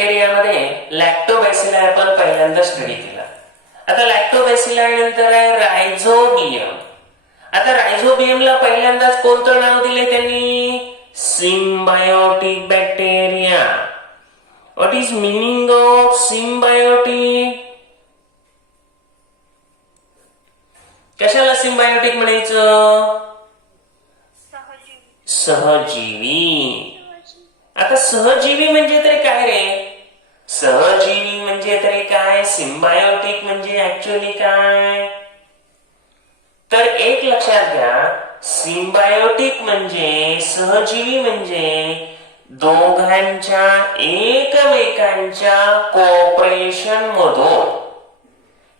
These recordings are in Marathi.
बॅक्टेरियामध्ये लॅक्टोबॅसिलाई आपण पहिल्यांदा स्टडी केला. आता लॅक्टोबॅसिलाई नंतर आहे रायझोबियम. आता रायझोबियमला पहिल्यांदाच कोणतं नाव दिले त्यांनी? Symbiotic bacteria. What is meaning of symbiotic? कशाला सिम्बायोटिक म्हणायचं? सहजीवी. आता सहजीवी म्हणजे तरी काय रे? सहजीवी म्हणजे तरी काय? सिम्बायोटिक म्हणजे ऍक्च्युअली काय? तर एक लक्षात घ्या, सिम्बायोटिक म्हणजे सहजीवी म्हणजे दोघांच्या एकमेकांच्या कोऑपरेशन मधून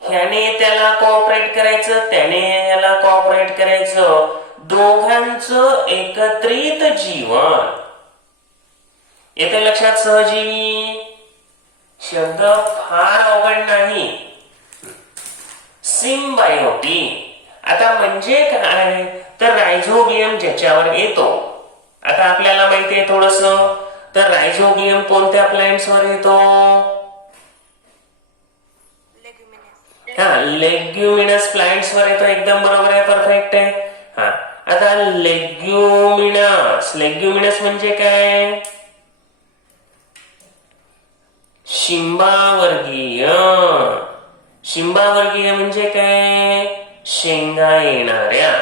ह्याने त्याला कोऑपरेट करायचं, त्याने ह्याला कोऑपरेट करायचं, दोघांचं एकत्रित जीवन. येते लक्षात? सहजीवी शब्द फार अवघड नाही. सिम्बायोटिक आता म्हणजे काय? तर रायझोबियम ज्याच्यावर येतो. आता आपल्याला माहिती आहे थोडस, तर रायझोबियम कोणत्या प्लांट्सवर येतो? लेग्युमिनस प्लांट्स वर येतो. एकदम बरोबर आहे, परफेक्ट आहे. आता लेग्युमिनस, लेग्युमिनस म्हणजे काय? शिंबावर्गीय. शिंबावर्गीय म्हणजे काय? शेंगा येणाऱ्या.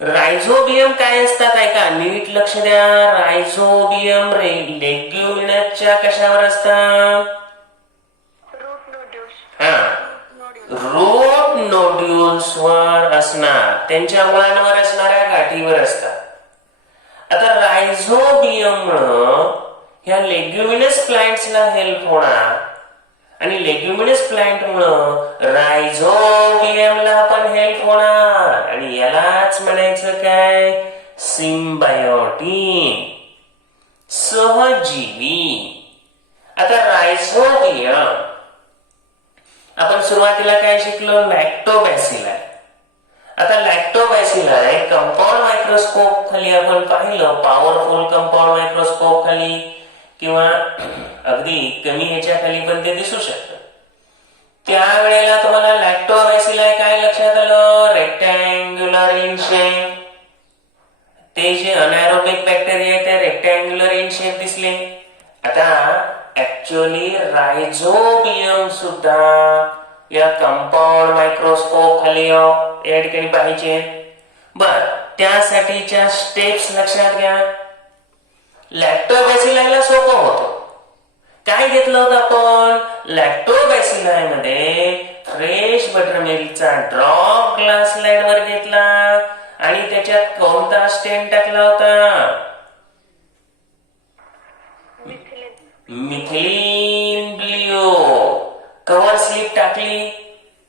रायझोबियम काय असतात ऐका, नीट लक्ष द्या. रायझोबियम लेग्युमिनसच्या कशावर असतात? रूट नोड्युल्स वर असणार, त्यांच्या मुळांवर असणाऱ्या गाठीवर असतात. आता रायझोबियम ह्या लेग्युमिनस प्लांट्सला हेल्प होणार आणि लेग्युमिनस प्लांट मुळे रायझोबियमला पण हेल्प होणार आणि यालाच म्हणायचं काय? सिम्बायोटिक, सहजीवी. आता रायझोबियम आपण सुरुवातीला काय शिकलो? लॅक्टोबॅसिलाई. आता लॅक्टोबॅसिलाई कंपाऊंड मायक्रोस्कोप खाली आपण पाहिलं, पॉवरफुल कंपाऊंड मायक्रोस्कोप खाली किंवा अगदी कमी ह्याच्या खाली पण ते दिसू शकतं. त्यावेळेला तुम्हाला लॅक्टोबॅसिलाई काय लक्षात आलं? Rectangular in shape. ते जे अनॅरोबिक बॅक्टेरिया आहेत ते रेक्टँग्युलर इन शेप दिसले. आता ऍक्च्युअली रायझोबियम सुद्धा या कंपाऊंड मायक्रोस्कोप खाली या ठिकाणी पाहिजे. बर, त्यासाठीच्या स्टेप्स लक्षात घ्या. लॅक्टोबॅसिलायला सोपं होतं. काय घेतलं होतं आपण? लॅक्टोबॅसिलाई मध्ये फ्रेश बटरमिल्कचा ड्रॉप ग्लास स्लाइड वर घेतला आणि त्याच्यात कोणता स्टेन टाकला होता? Methylene blue. कव्हर स्लिप टाकली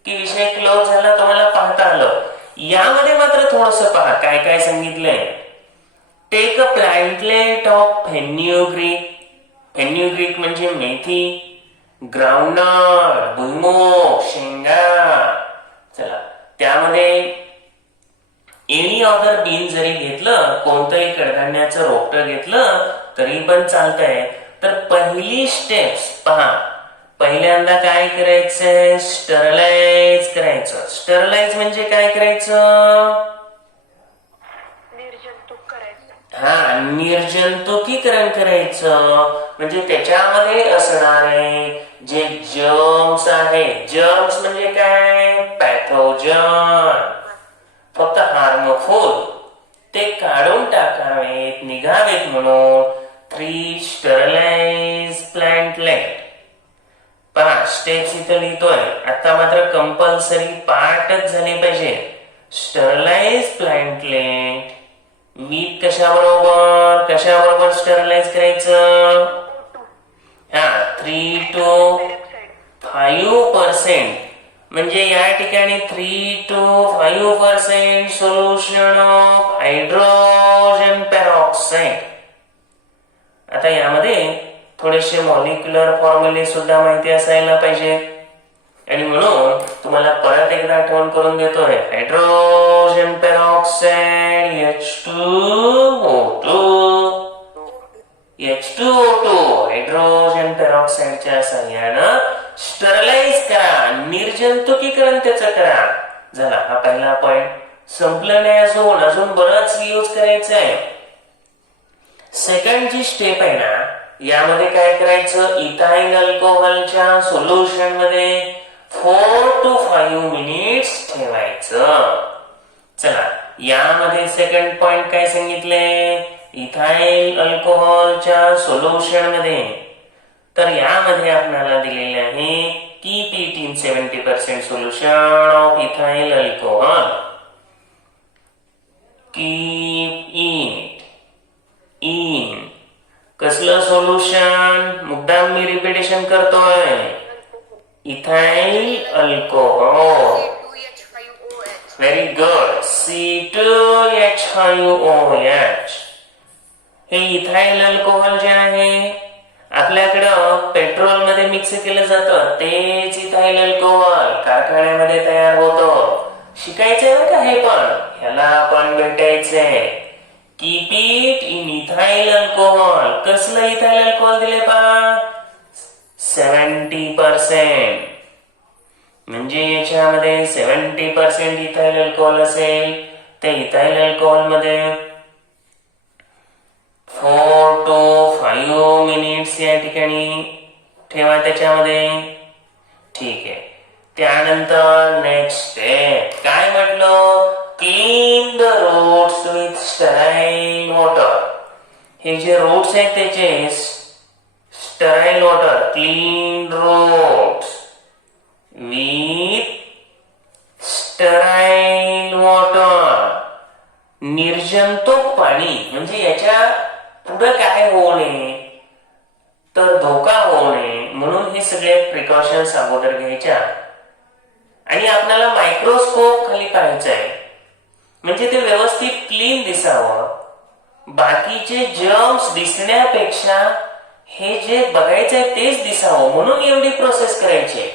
की विषय क्लोज झाला, तुम्हाला पाहता आलं. यामध्ये मात्र थोडस पहा काय काय सांगितलंय. Take a प्लॅन्टलेट of फेन्युग्रीक. फेन्युग्रीक म्हणजे मेथी, ग्राउंडनट, भुईमूग, शेंगा. चला, त्यामध्ये एनी अदर बीन जरी घेतलं, कोणतंही कडधान्याचं रोपटं घेतलं तरी पण चालतंय. तर पहिली स्टेप्स पहा. पहिल्यांदा काय करायचंय? स्टरलाइज करायचं. स्टरलाइज म्हणजे काय करायचं? निर्जंतुकीकरण करायचं. म्हणजे त्याच्यामध्ये असणारे जे जर्म्स आहेत, जर्म्स म्हणजे काय? पॅथोजन, फक्त हार्मफुल, ते काढून टाकावेत, निघावेत म्हणून 3 स्टरलाइज प्लॅन्टलेट. पहा स्टेप्स इथं लिहितोय. आता मात्र कंपल्सरी पार्टच झाले पाहिजे. स्टरलाइज प्लॅन्टलेट विथ कशाबरोबर? कशाबरोबर स्टरलाइज करायचं? 3 to 5%. म्हणजे या ठिकाणी 3 to 5% solution of hydrogen peroxide. आता यामध्ये थोडेसे मॉलिक्युलर फॉर्म्युले सुद्धा माहिती असायला पाहिजे आणि म्हणून तुम्हाला परत एकदा आठवण करून देतोय. Hydrogen peroxide H2O2. H2O2 hydrogen पेरॉक्साईडच्या साह्यानं स्टरलाइज करा, निर्जंतुकीकरण त्याचं करा. झाला हा पहिला पॉइंट. संपलं नाही अजून बरंच यूज करायचं आहे. सेकंड जी स्टेप आहे ना, यामध्ये काय करायचं, इथाइल अल्कोहोलच्या सोल्युशन मध्ये 4 to 5 मिनिट्स ठेवायचं. चला यामध्ये सेकंड पॉइंट काय सांगितले, इथाइल अल्कोहोलच्या सोल्युशन मध्ये. तर यामध्ये आपल्याला दिलेले आहे keep it in 70% solution of ethyl alcohol. Keep it in कसलं सोल्युशन, मुद्दाम मी रिपिटेशन करतोय, ethyl alcohol. Very good. C2H5OH. हे इथाइल अल्कोहोल जे आहे आपल्याकडं पेट्रोल मध्ये मिक्स केलं जातं, तेच इथाइल अल्कोहोल कारखान्यामध्ये तयार होतं. शिकायचंय बरं का हे, पण ह्याला आपण भेटायचंय. Keep it in ethyl alcohol. कसलं इथाइल अल्कोहोल दिले पहा, 70%. म्हणजे याच्यामध्ये 70% इथाइल अल्कोहोल असेल. त्या इथाइल अल्कोहोल मध्ये 4 to 5 मिनिट्स या ठिकाणी ठेवा त्याच्यामध्ये. ठीक आहे. त्यानंतर नेक्स्ट स्टेप काय म्हटलं, clean the roots with sterile water. हे जे रूट्स आहेत त्याचे sterile water, clean roots with sterile water, निर्जंतुक पाणी. म्हणजे याच्या पुढे काय होऊ नये, तर धोका होऊ नये म्हणून हे सगळे प्रिकॉशन्स अगोदर घ्यायच्या. आणि आपल्याला मायक्रोस्कोप खाली पाहायचं आहे, म्हणजे ते व्यवस्थित क्लीन दिसावं. बाकीचे जर्म्स दिसण्यापेक्षा हे जे बघायचंय तेच दिसावं, म्हणून एवढी प्रोसेस करायची.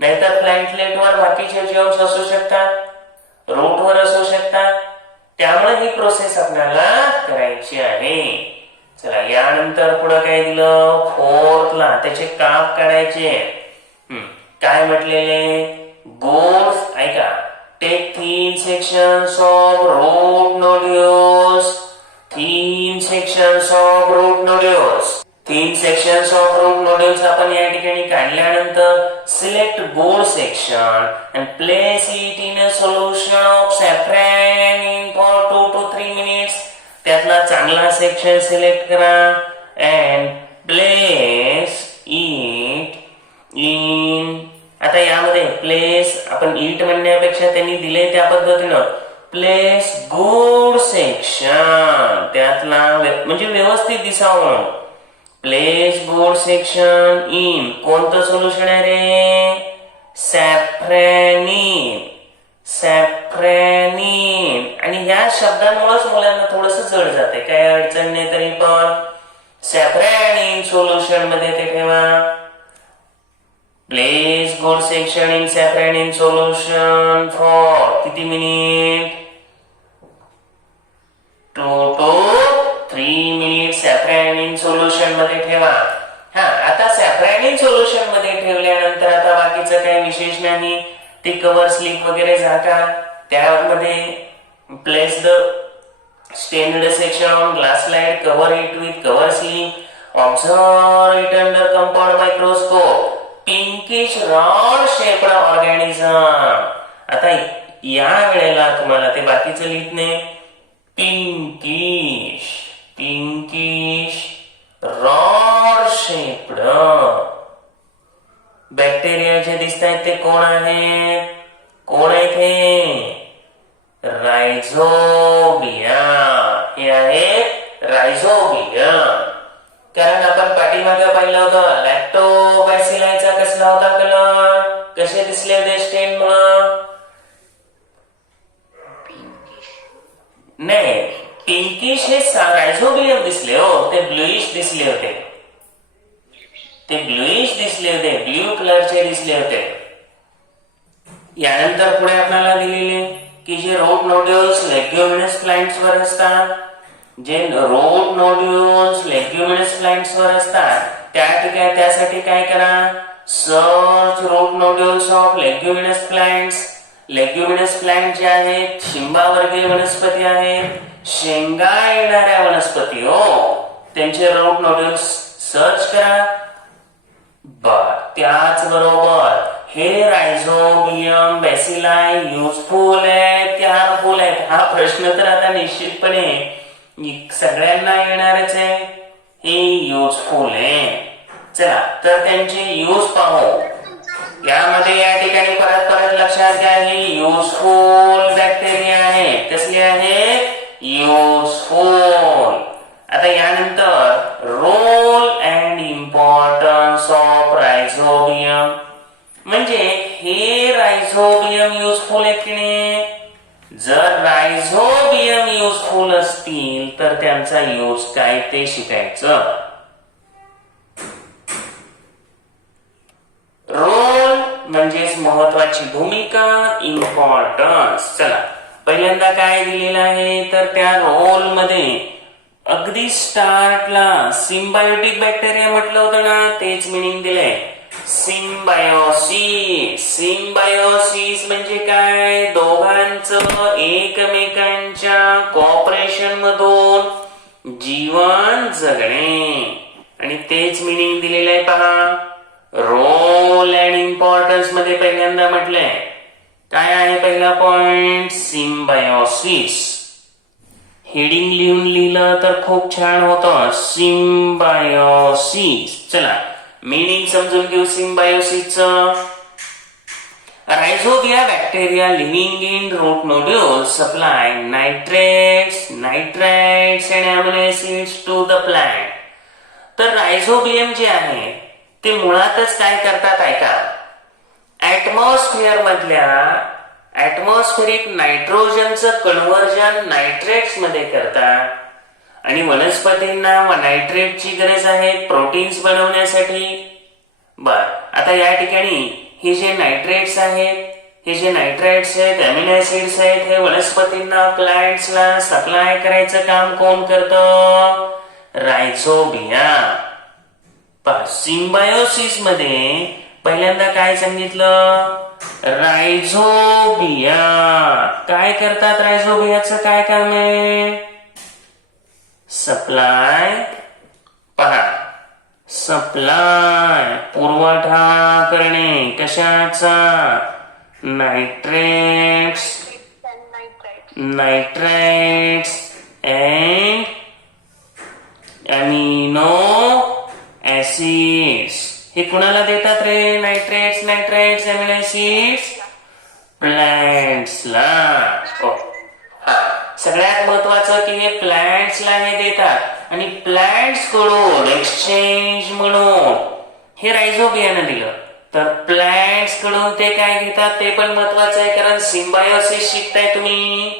नाहीतर फ्लॅटलेटवर बाकीचे जर्म्स असू शकतात, रूटवर असू शकतात. त्यामुळे ही प्रोसेस आपल्याला करायची आहे. चला यानंतर पुढे काय दिलं, फोर्थला त्याचे काप काढायचे. काय म्हटलेले, गोड्स ऐका, take thin sections of root nodules. Thin sections of root nodules. Thin sections of root nodules आपण या ठिकाणी काढल्यानंतर select good section and place it in a solution of safranin in for 2 to 3 minutes. त्यातला चांगला सेक्शन सिलेक्ट करा अँड प्लेस इट इन. आता यामध्ये प्लेस आपण इट म्हणण्यापेक्षा त्यांनी दिले त्या पद्धतीनं प्लेस गुड सेक्शन, त्यातला म्हणजे व्यवस्थित दिसावं. प्लेस गुड सेक्शन इन कोणतं सोल्युशन आहे रे, सॅफ्रॅनिन. सॅफ्रॅनिन. आणि ह्या शब्दांमुळेच मुलांना थोडस जड जाते, काय अडचण नाही तरी पण सॅफ्रॅनिन सोल्युशन मध्ये ते ठेवा. Place good section in safranin solution for किती मिनिट, 2 to 3 मिनिट सॅफ्रॅनिन सोल्युशन मध्ये ठेवा. आता सॅफ्रॅनिन सोल्युशन मध्ये ठेवल्यानंतर आता बाकीचं काही विशेष नाही. ते कव्हर स्लिप वगैरे झाका, त्यामध्ये place the stained section on glass slide, cover it with cover slip, observe it under compound microscope. Pinkish rod shaped organism. आता या वेळेला तुम्हाला ते बाकीचं लिहित नाही. Pinkish, pinkish rod shaped. Bacteria जे दिसत आहेत ते कोण आहेत, कोण आहेत हे, रायझोबिया. हे आहेत रायझोबिया. कारण आपण पाठीमागे पाहिलं होतं लॅक्टोबॅसिलायचा कसला होता कलर, कसे दिसले होते स्टेन मुळे. नाही, पिंकिश हे रायझोबियम दिसले हो, ते ब्लूइश दिसले होते. ते ब्लूइश दिसले होते, ब्ल्यू कलरचे दिसले होते. यानंतर पुढे आपल्याला दिलेले की जे रूट नोड्यूल्स लेग्युमिनस प्लांट्स वर असतात, जे रूट नोड्यूल्स लेग्युमिनस प्लांट्स वर असतात त्या ठिकाणी त्यासाठी काय करा, search root nodules of leguminous plants. Leguminous plant जे आहेत शिंबावर्गीय वनस्पती आहेत, शेंगा येणाऱ्या वनस्पती हो, त्यांचे रूट नोड्यूल्स सर्च करा. बर, त्याचबरोबर हे रायझोबियम बॅसिलाई युजफुल आहेत की हार्मफुल आहेत, हा प्रश्न तर आता निश्चितपणे सगळ्यांना येणारच आहे. हे युजफुल आहे. चला तर त्यांचे यूज पाहू. यामध्ये या ठिकाणी परत परत लक्षात घ्या, हे युजफुल बॅक्टेरिया आहे. कसले आहे? युजफुल. आता यानंतर role and importance of rhizobium, म्हणजे हे रायझोबियम युजफुल आहे की नाही. जर रायझोबियम युजफुल असतील तर त्यांचा यूज काय ते शिकायचं. रोल म्हणजेच महत्वाची भूमिका, इम्पॉर्टन्स. चला पहिल्यांदा काय दिलेलं आहे तर त्या रोल मध्ये अगदी स्टार्टला सिम्बायोटिक बॅक्टेरिया म्हटलं होतं ना, तेच मिनिंग दिलंय. सिम्बायोसिस. सिम्बायोसिस म्हणजे काय? दोघांचं एकमेकांच्या कॉपरेशन मधून जीवन जगणे, आणि तेच मिनिंग दिलेलं आहे पहा. रोल अँड इम्पॉर्टन्स मध्ये पहिल्यांदा म्हटलंय काय आहे पहिला पॉइंट? सिम्बायोसिस. हेडिंग लिहून लिहिलं तर खूप छान होतं, सिम्बायोसिस. चला मीनिंग समजून घेऊ सिम्बायोसिसचं. Rhizobia bacteria living in root nodules supply nitrates, nitrites and amino acids to the plant. तर रायझोबियम जे आहे ते मुळातच काय करतात ऐका, ऍटमॉस्फिअर मधल्या ऍटमॉस्फेरिक नायट्रोजनचं कन्व्हर्जन नायट्रेट्स मध्ये करतात, आणि वनस्पतींना नायट्रेटची गरज आहे प्रोटीन्स बनवण्यासाठी. बर, आता या ठिकाणी हे जे नायट्रेट्स आहेत, हे जे नायट्राइट्स आहेत, अमिनो ऍसिड्स आहेत, हे वनस्पतींना प्लांट्सला सप्लाय करायचं काम कोण करतं? रायझोबिया. सिम्बायोसिस मध्ये पहिल्यांदा काय सांगितलं? रायझोबिया काय करतात? रायझोबियाचं काय काम आहे? सप्लाय. पहा, सप्लाय पुरवठा करणे कशाचा? Nitrates, nitrites and amino acids. हे कुणाला देतात रे? नायट्रेट्स, नायट्राइट्स, अमिनो ऍसिड्स प्लांट्सला. सगळ्यात महत्वाचं की हे प्लांट्सला हे देतात, आणि प्लांट्स कडून एक्सचेंज म्हणून हे रायझोबियानं दिलं, तर प्लांट्स कडून ते काय घेतात ते पण महत्वाचं आहे, कारण सिम्बायोसिस शिकताय तुम्ही.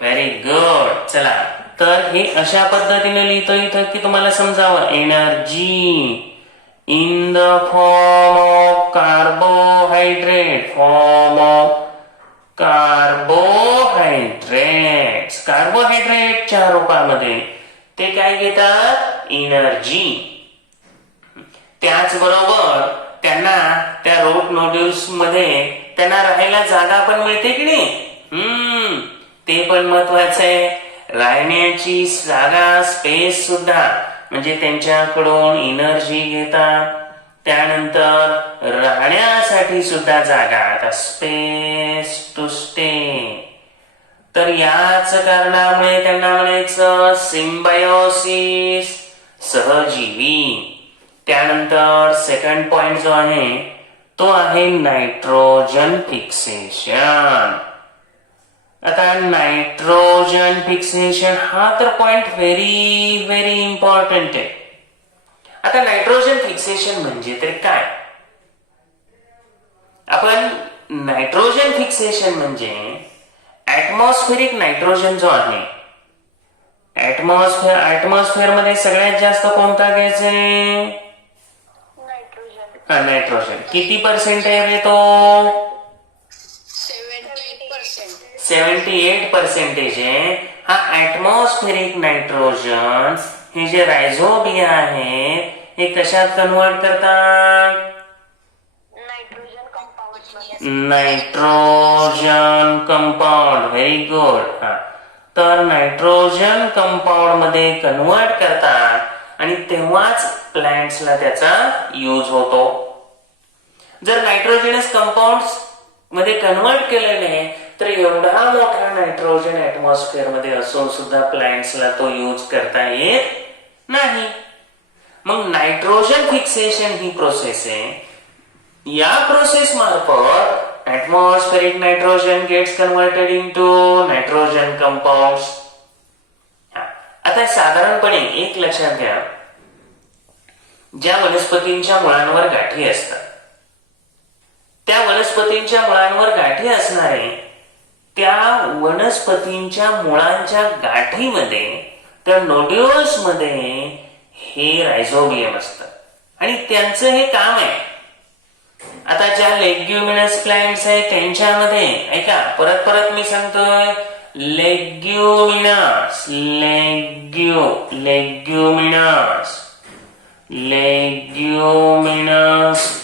Very good. चला तर हे अशा पद्धतीने लिहितो इथं की तुम्हाला समजावं. Energy in the form of carbohydrate, form of carbohydrates, कार्बोहायड्रेटच्या रूपामध्ये ते काय घेतात? एनर्जी. त्याचबरोबर त्यांना त्या रूट नोड्यूल्स मध्ये त्यांना राहायला जागा पण मिळते की नाही? ते पण महत्वाचं आहे. राहण्याची जागा, स्पेस सुद्धा, म्हणजे त्यांच्याकडून एनर्जी घेतात, त्यानंतर राहण्यासाठी सुद्धा जागा, आता स्पेस टू स्टे. तर याच कारणामुळे त्यांना म्हणायचं सिम्बायोसिस, सहजीवी. त्यानंतर सेकंड पॉइंट जो आहे तो आहे नायट्रोजन फिक्सेशन. आता नायट्रोजन फिक्सेशन हा तर पॉइंट व्हेरी व्हेरी इम्पॉर्टंट आहे. आता नायट्रोजन फिक्सेशन म्हणजे तरी काय? आपण नायट्रोजन फिक्सेशन म्हणजे ऍटमॉस्फेरिक नायट्रोजन जो आहे, ऍटमॉस्फेअर मध्ये सगळ्यात जास्त कोणता गॅस आहे? नायट्रोजन. किती पर्सेंट आहे तो? 78% आहे. हा ऍटमॉस्फेरिक नायट्रोजन हे जे रायझोबिया आहे हे कशात कन्वर्ट करतात? Nitrogen compound. Very good. तर नायट्रोजन कंपाऊंड मध्ये कन्वर्ट करतात आणि तेव्हाच प्लांट्सला त्याचा यूज होतो. जर नायट्रोजनस कंपाऊंड मध्ये कन्वर्ट केले नाही तर एवढा मोठा नायट्रोजन ऍटमॉस्फिअर मध्ये असून सुद्धा प्लांट्सला तो यूज करता येत नाही. मग नायट्रोजन फिक्सेशन ही प्रोसेस आहे. या प्रोसेस मार्फत atmospheric nitrogen gets converted into nitrogen compounds. आता साधारणपणे एक लक्षात घ्या, ज्या वनस्पतींच्या मुळांवर गाठी असतात त्या वनस्पतींच्या मुळांवर गाठी असणारे त्या वनस्पतींच्या मुळांच्या गाठीमध्ये त्या नोड्युल्स मध्ये हे रायझोबियम असतं आणि त्यांचं हे काम आहे. आता ज्या लेग्युमिनस प्लांट्स आहेत त्यांच्यामध्ये ऐका, परत परत मी सांगतोय, लेग्युमिनस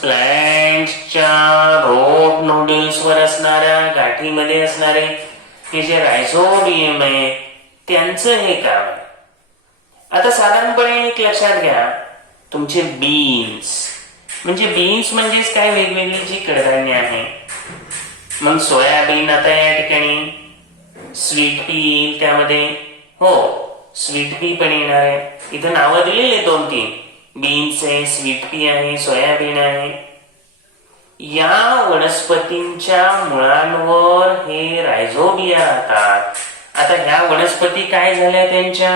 प्लांट्सच्या रोट नोड्युल्स वर असणाऱ्या गाठीमध्ये असणारे हे जे रायझोबियम आहे त्यांचं हे काम आहे. आता साधारणपणे एक लक्षात घ्या, तुमचे बीन्स म्हणजेच काय, वेगवेगळी जी कडधान्य आहे. मग सोयाबीन आता या ठिकाणी, स्वीट पी त्यामध्ये, हो स्वीट पी पण येणार आहे. इथं नावं दिलेली 2-3, बीन्स आहे, स्वीट पी आहे, सोयाबीन आहे. या वनस्पतींच्या मुळांवर हे रायझोबिया राहतात. आता ह्या वनस्पती काय झाल्या, त्यांच्या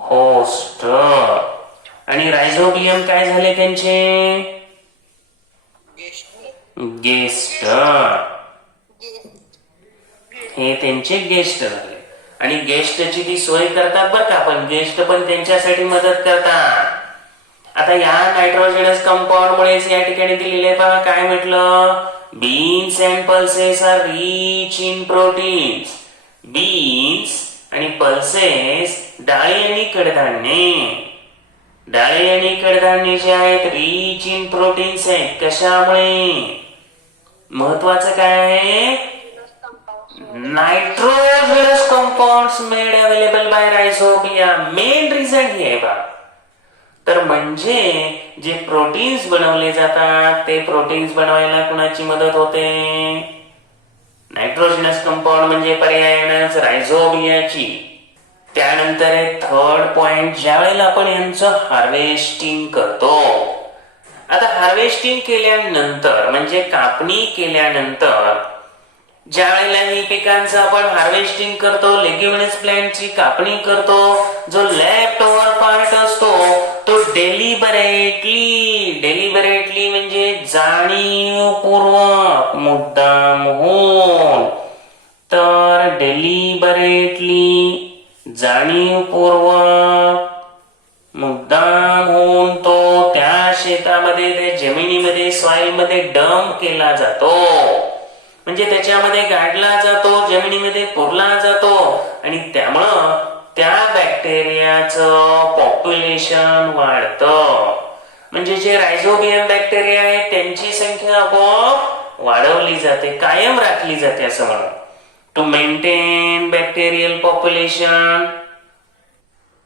होस्ट, आणि रायझोबियम काय झाले त्यांचे गेस्ट. हे त्यांचे गेस्ट झाले आणि गेस्टची ती सोय करतात बरं का, पण गेस्ट पण त्यांच्यासाठी मदत करतात. आता या नायट्रोजनस कंपाऊंड मुळेच या ठिकाणी दिलेले पहा काय म्हटलं, beans and pulses are rich in proteins. Beans आणि पल्सेस डाळी आणि कडधान्ये जे आहेत रिच इन प्रोटीन्स आहेत. कशामुळे? महत्वाचं काय आहे, nitrogenous compounds made available by rhizobia. Main reason हे आहे बा. तर म्हणजे जे प्रोटीन्स बनवले जातात ते प्रोटीन्स बनवायला कुणाची मदत होते, नायट्रोजनस कंपाऊंड म्हणजे पर्यायानेच रायझोबियाची. त्यानंतर आहे थर्ड पॉइंट, ज्या वेळेला आपण यांचं हार्वेस्टिंग करतो. आता हार्वेस्टिंग केल्यानंतर म्हणजे कापणी केल्यानंतर ज्या वेळेला ही पिकांचं आपण हार्वेस्टिंग करतो, लेग्युमिनस प्लांटची कापणी करतो, जो लेफ्ट ओव्हर पार्ट असतो तो डेलिबरेटली म्हणजे जाणीवपूर्वक, मुद्दाम होऊन, तर डेलिबरेटली जाणीवपूर्वक मुद्दाम होऊन तो त्या शेतामध्ये, त्या जमिनीमध्ये, सॉइल मध्ये डंप केला जातो. म्हणजे त्याच्यामध्ये गाडला जातो, जमिनीमध्ये पुरला जातो आणि त्यामुळं त्या बॅक्टेरियाचं पॉप्युलेशन वाढतं. म्हणजे जे रायझोबियम बॅक्टेरिया आहे त्यांची संख्या आपोआप वाढवली जाते, कायम राखली जाते असं म्हणून. टू मेंटेन बॅक्टेरियल पॉप्युलेशन,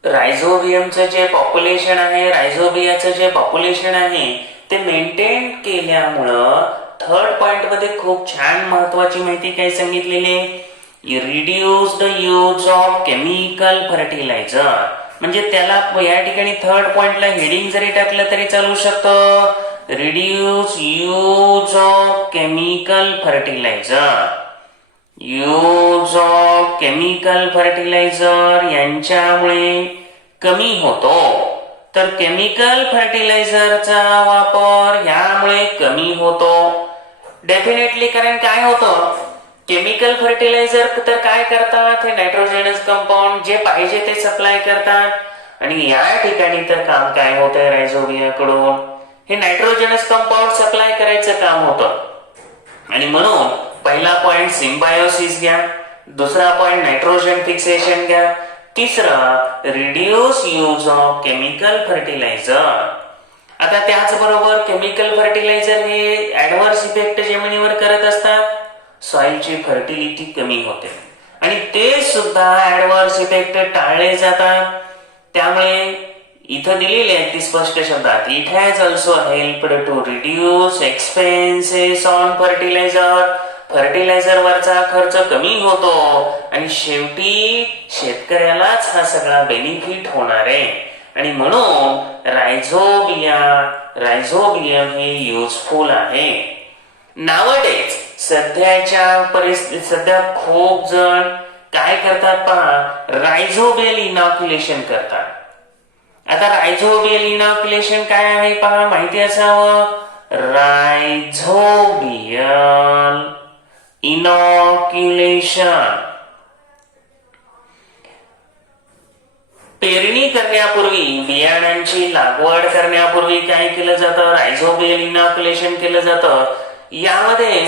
रायझोबियमचं जे पॉप्युलेशन आहे, रायझोबियाचं जे पॉप्युलेशन आहे ते मेंटेन केल्यामुळं थर्ड पॉइंट मध्ये खूप छान महत्वाची माहिती काय सांगितलेली आहे, reduce the use of chemical fertiliser. म्हणजे त्याला या ठिकाणी थर्ड पॉइंटला हेडिंग जरी टाकलं तरी चालू शकतं, reduce use of chemical fertiliser. Use of chemical fertiliser यांच्यामुळे कमी होतो. तर केमिकल फर्टिलायझरचा वापर ह्यामुळे कमी होतो डेफिनेटली. कारण काय होतं, केमिकल फर्टिलायझर तर काय करतात, हे नायट्रोजनस कंपाऊंड जे पाहिजे ते सप्लाय करतात. आणि या ठिकाणी तर काम काय होतंय रायझोबियाकडून, हे नायट्रोजनस कंपाऊंड सप्लाय करायचं काम होतं. आणि म्हणून पहिला पॉइंट सिम्बायोसिस घ्या. दुसरा पॉइंट नायट्रोजन फिक्सेशन घ्या. तिसरा reduce use of chemical fertiliser. आता त्याचबरोबर केमिकल फर्टिलायझर हे ऍडव्हर्स इफेक्ट जमिनीवर करत असतात. सॉइलची फर्टिलिटी कमी होते आणि ते सुद्धा ऍडव्हर्स इफेक्ट टाळले जातात. त्यामुळे इथं दिलेले आहेत ती स्पष्ट शब्दात, it has also helped to reduce expenses on fertiliser. Fertiliser वरचा खर्च कमी होतो आणि शेवटी शेतकऱ्यालाच हा सगळा बेनिफिट होणार आहे. आणि म्हणून रायझोबियम हे युजफुल आहे. नावडेज सध्या खूप जण काय करतात पहा, रायझोबियल इनॉक्युलेशन करतात. आता रायझोबियल इनॉक्युलेशन काय आहे पहा, माहिती असावं. रायझोबियल इनॉक्युलेशन पेरणी करण्यापूर्वी, बियाणांची लागवड करण्यापूर्वी काय केलं जातं, रायझोबियल इनॉक्युलेशन केलं जातं. यामध्ये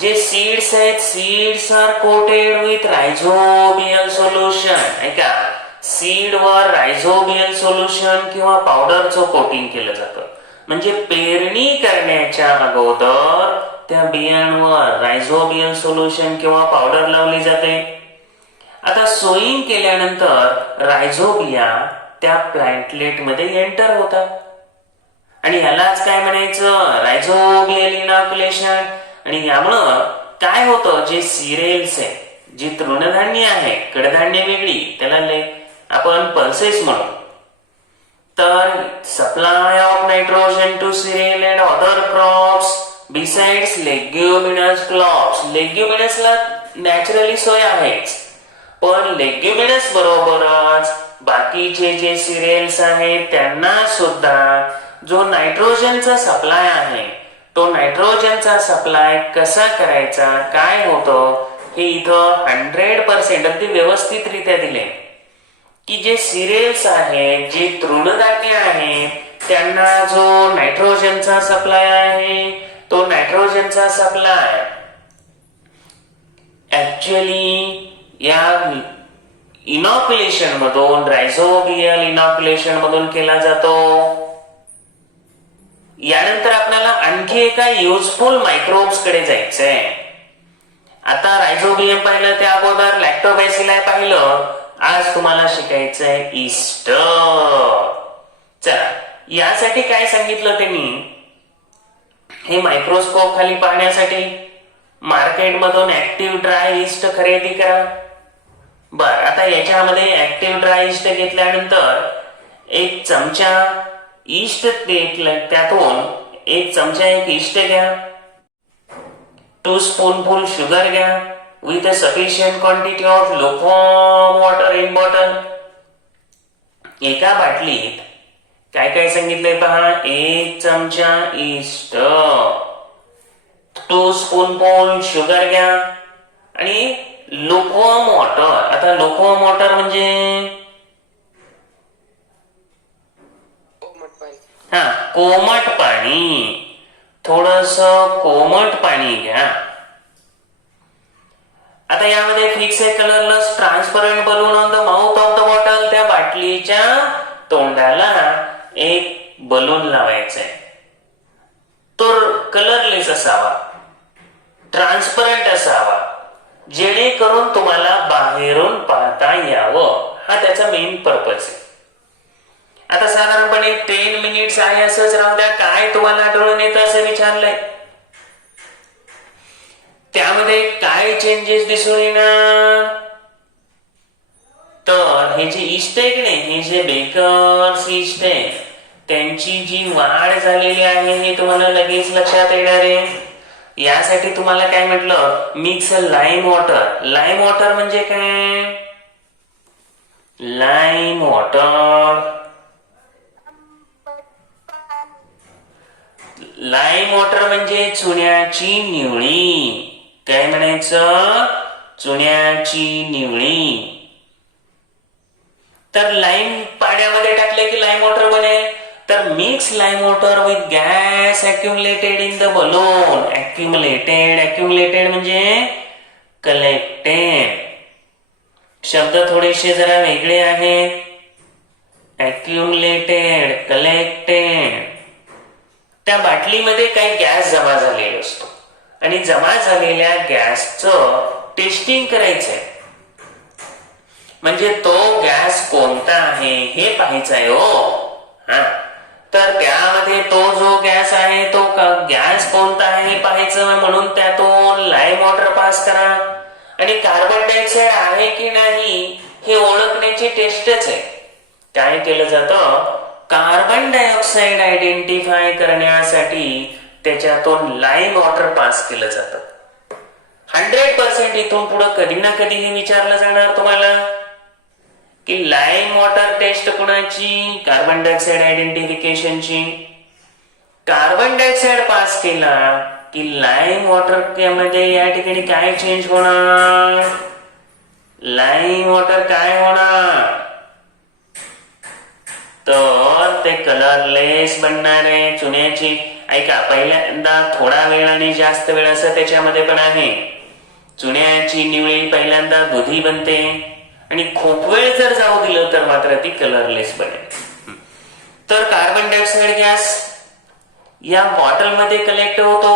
जे सीड्स आहेत, seeds are coated with rhizobial solution. ऐका, सीड वर रायझोबियल सोल्युशन किंवा पावडरचं कोटिंग केलं जातं. म्हणजे पेरणी करण्याच्या अगोदर त्या बियांवर रायझोबियल सोल्युशन किंवा पावडर लावली जाते. आता सोईंग केल्यानंतर रायझोबिया त्या प्लॅन्टलेट मध्ये एंटर होतात आणि यालाच काय म्हणायचं, रायझोबियल इनॉक्युलेशन. आणि यामुळं काय होतं, जे सिरियल्स आहे, जी तृणधान्य आहे, कडधान्य वेगळी, त्याला आपण पल्सेस म्हणू. तर supply of nitrogen to cereal and other crops besides leguminous crops. लेग्युमिनसला नॅचरली सोय आहेच, पण लेग्युमिनस बरोबरच बाकीचे जे सिरियल्स आहेत त्यांना सुद्धा जो नायट्रोजनचा सप्लाय आहे, तो नायट्रोजनचा सप्लाय कसा करायचा, काय होतं, हे इथं 100% अगदी व्यवस्थितरित्या दिले. की जे सिरियल्स आहेत, जे तृणधान्य आहे, त्यांना जो नायट्रोजनचा सप्लाय आहे, तो नायट्रोजनचा सप्लाय ऍक्च्युअली या इनॉक्युलेशन मधून, रायझोबियल इनॉक्युलेशन मधून केला जातो. यानंतर आपल्याला आणखी एका युजफुल मायक्रोब्स कडे जायचंय. आता रायझोबियम पाहिलं, त्या अगोदर लॅक्टोबॅसिलाई पाहिलं. आज तुम्हाला शिकायचंय ईस्टर. चला, यासाठी काय सांगितलं त्यांनी, हे मायक्रोस्कोप खाली पाहण्यासाठी मार्केटमधून ऍक्टिव्ह ड्राय ईस्ट खरेदी करा. बर, आता याच्यामध्ये ऍक्टिव्ह ड्राय ईस्ट घेतल्यानंतर एक चमचा ईस्ट, त्यातून एक चमचा ईस्ट घ्या. 2 स्पूनफुल शुगर घ्या with a sufficient quantity of lukewarm water in bottle. एका बाटलीत काय काय सांगितलंय पहा, 1 चमचा ईस्ट, 2 स्पूनफुल शुगर घ्या आणि lukewarm वॉटर. आता lukewarm वॉटर म्हणजे कोमट पाणी. थोडस कोमट पाणी घ्या. आता यामध्ये fix a colourless transparent balloon on the mouth of the bottle. त्या बाटलीच्या तोंडाला एक बलून लावायचंय. तो कलरलेस असावा, ट्रान्सपरंट असावा, जेणेकरून तुम्हाला बाहेरून पाहता यावं. हा त्याचा मेन पर्पज आहे. आता साधारणपणे 10 मिनिट्स आहे असंच राहू द्या. काय तुम्हाला आढळून येतं असं विचारलंय, त्यामध्ये काय चेंजेस दिसून येणार. तर हे जे ईस्ट आहे की नाही, हे जे बेकर्स ईस्ट आहे, त्यांची जी वाढ झालेली आहे हे तुम्हाला लगेच लक्षात येणार आहे. यासाठी तुम्हाला काय म्हटलं, mix lime water. Lime water म्हणजे काय, लाईम वॉटर, लाईम वॉटर म्हणजे चुन्याची निवळी. काय म्हणायचं, चुन्याची निवळी. तर लाईम पाण्यामध्ये टाकले की लाईम वॉटर बनेल. तर mix lime water with gas accumulated in the balloon. Accumulated म्हणजे कलेक्टेड. शब्द थोडेसे जरा वेगळे आहेत. Accumulated, collected. त्या बाटलीमध्ये काही गॅस जमा झालेला असतो आणि जमा झालेल्या गॅसचं टेस्टिंग करायचंय. म्हणजे तो गॅस कोणता आहे हे पाहायचं आहे हो. तर त्यामध्ये तो जो गॅस आहे तो गॅस कोणता आहे हे पाहायचं, म्हणून त्यातून लाईम वॉटर पास करा आणि कार्बन डायऑक्साईड आहे की नाही हे ओळखण्याची टेस्टच आहे. काय केलं जातं, कार्बन डायऑक्साईड आयडेंटिफाय करण्यासाठी त्याच्यातून लाईम वॉटर पास केलं जातं. 100% इथून पुढे कधी ना कधी हे विचारलं जाणार तुम्हाला की लाईम वॉटर टेस्ट कुणाची, कार्बन डायऑक्साईड आयडेंटिफिकेशनची. कार्बन डायऑक्साईड पास केला की लाईम वॉटर मध्ये या ठिकाणी काय चेंज होणार, लाईम वॉटर काय होणार, तर ते कलरलेस बनणार आहे. चुन्याची ऐका, पहिल्यांदा थोडा वेळ आणि जास्त वेळ असं त्याच्यामध्ये पण आहे. चुन्याची निवळी पहिल्यांदा दुधी बनते आणि खूप वेळ जर जाऊ दिलं तर मात्र ती कलरलेस बनेल. तर कार्बन डायऑक्साईड गॅस या बॉटलमध्ये कलेक्ट होतो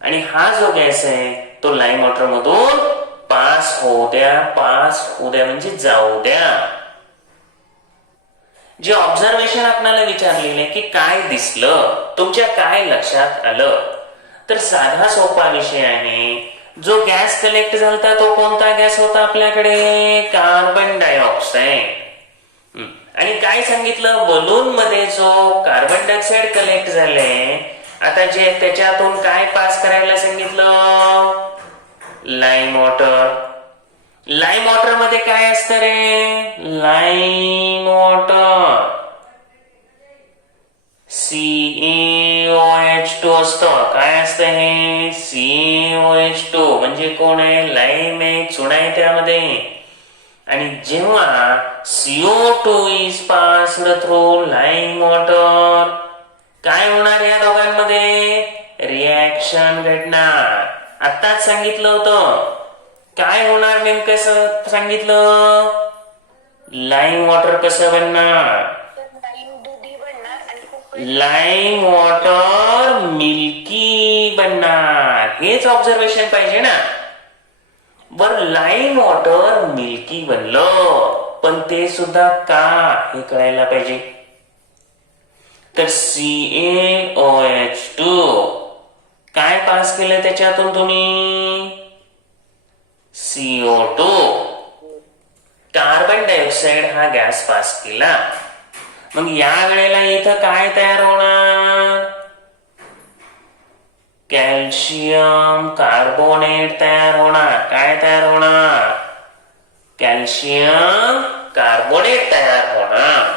आणि हा जो गॅस आहे तो लाईम वॉटर मधून पास होऊ द्या, पास होऊ द्या म्हणजे जाऊ द्या. जे ऑब्झर्वेशन आपल्याला विचारलेले की काय दिसलं, तुमच्या काय लक्षात आलं, तर साधा सोपा विषय आहे. जो गॅस कलेक्ट झाला तो कोणता गॅस होता आपल्याकडे, कार्बन डायऑक्साईड. आणि काय सांगितलं, बलून मध्ये जो कार्बन डायऑक्साईड कलेक्ट झाले, आता जे त्याच्यातून काय पास करायला सांगितलं, लाईम वॉटर. लाईम वॉटर मध्ये काय असतं रे, लाईम वॉटर CaOH2 असतं. काय असतं हे, CaOH2 म्हणजे कोण आहे, लाईम आहे, चुना आहे त्यामध्ये. आणि जेव्हा CO2 is passed through lime water, काय होणार या दोघांमध्ये, रिॲक्शन घडणार. आत्ताच सांगितलं होतं काय होणार, नेमकं सांगितलं, लाईम वॉटर कसं बनणार, लाईम वॉटर मिल्की बनणार. हेच ऑब्झर्वेशन पाहिजे ना. बर, लाईम वॉटर मिल्की बनलं, पण ते सुद्धा का हे कळायला पाहिजे. तर CaOH2 काय पास केलं त्याच्यातून तुम्ही, CO2. कार्बन डायऑक्साईड हा गॅस पास केला. मग या वेळेला इथं काय तयार होणार, कॅल्शियम कार्बोनेट तयार होणार. काय तयार होणार, कॅल्शियम कार्बोनेट तयार होणार.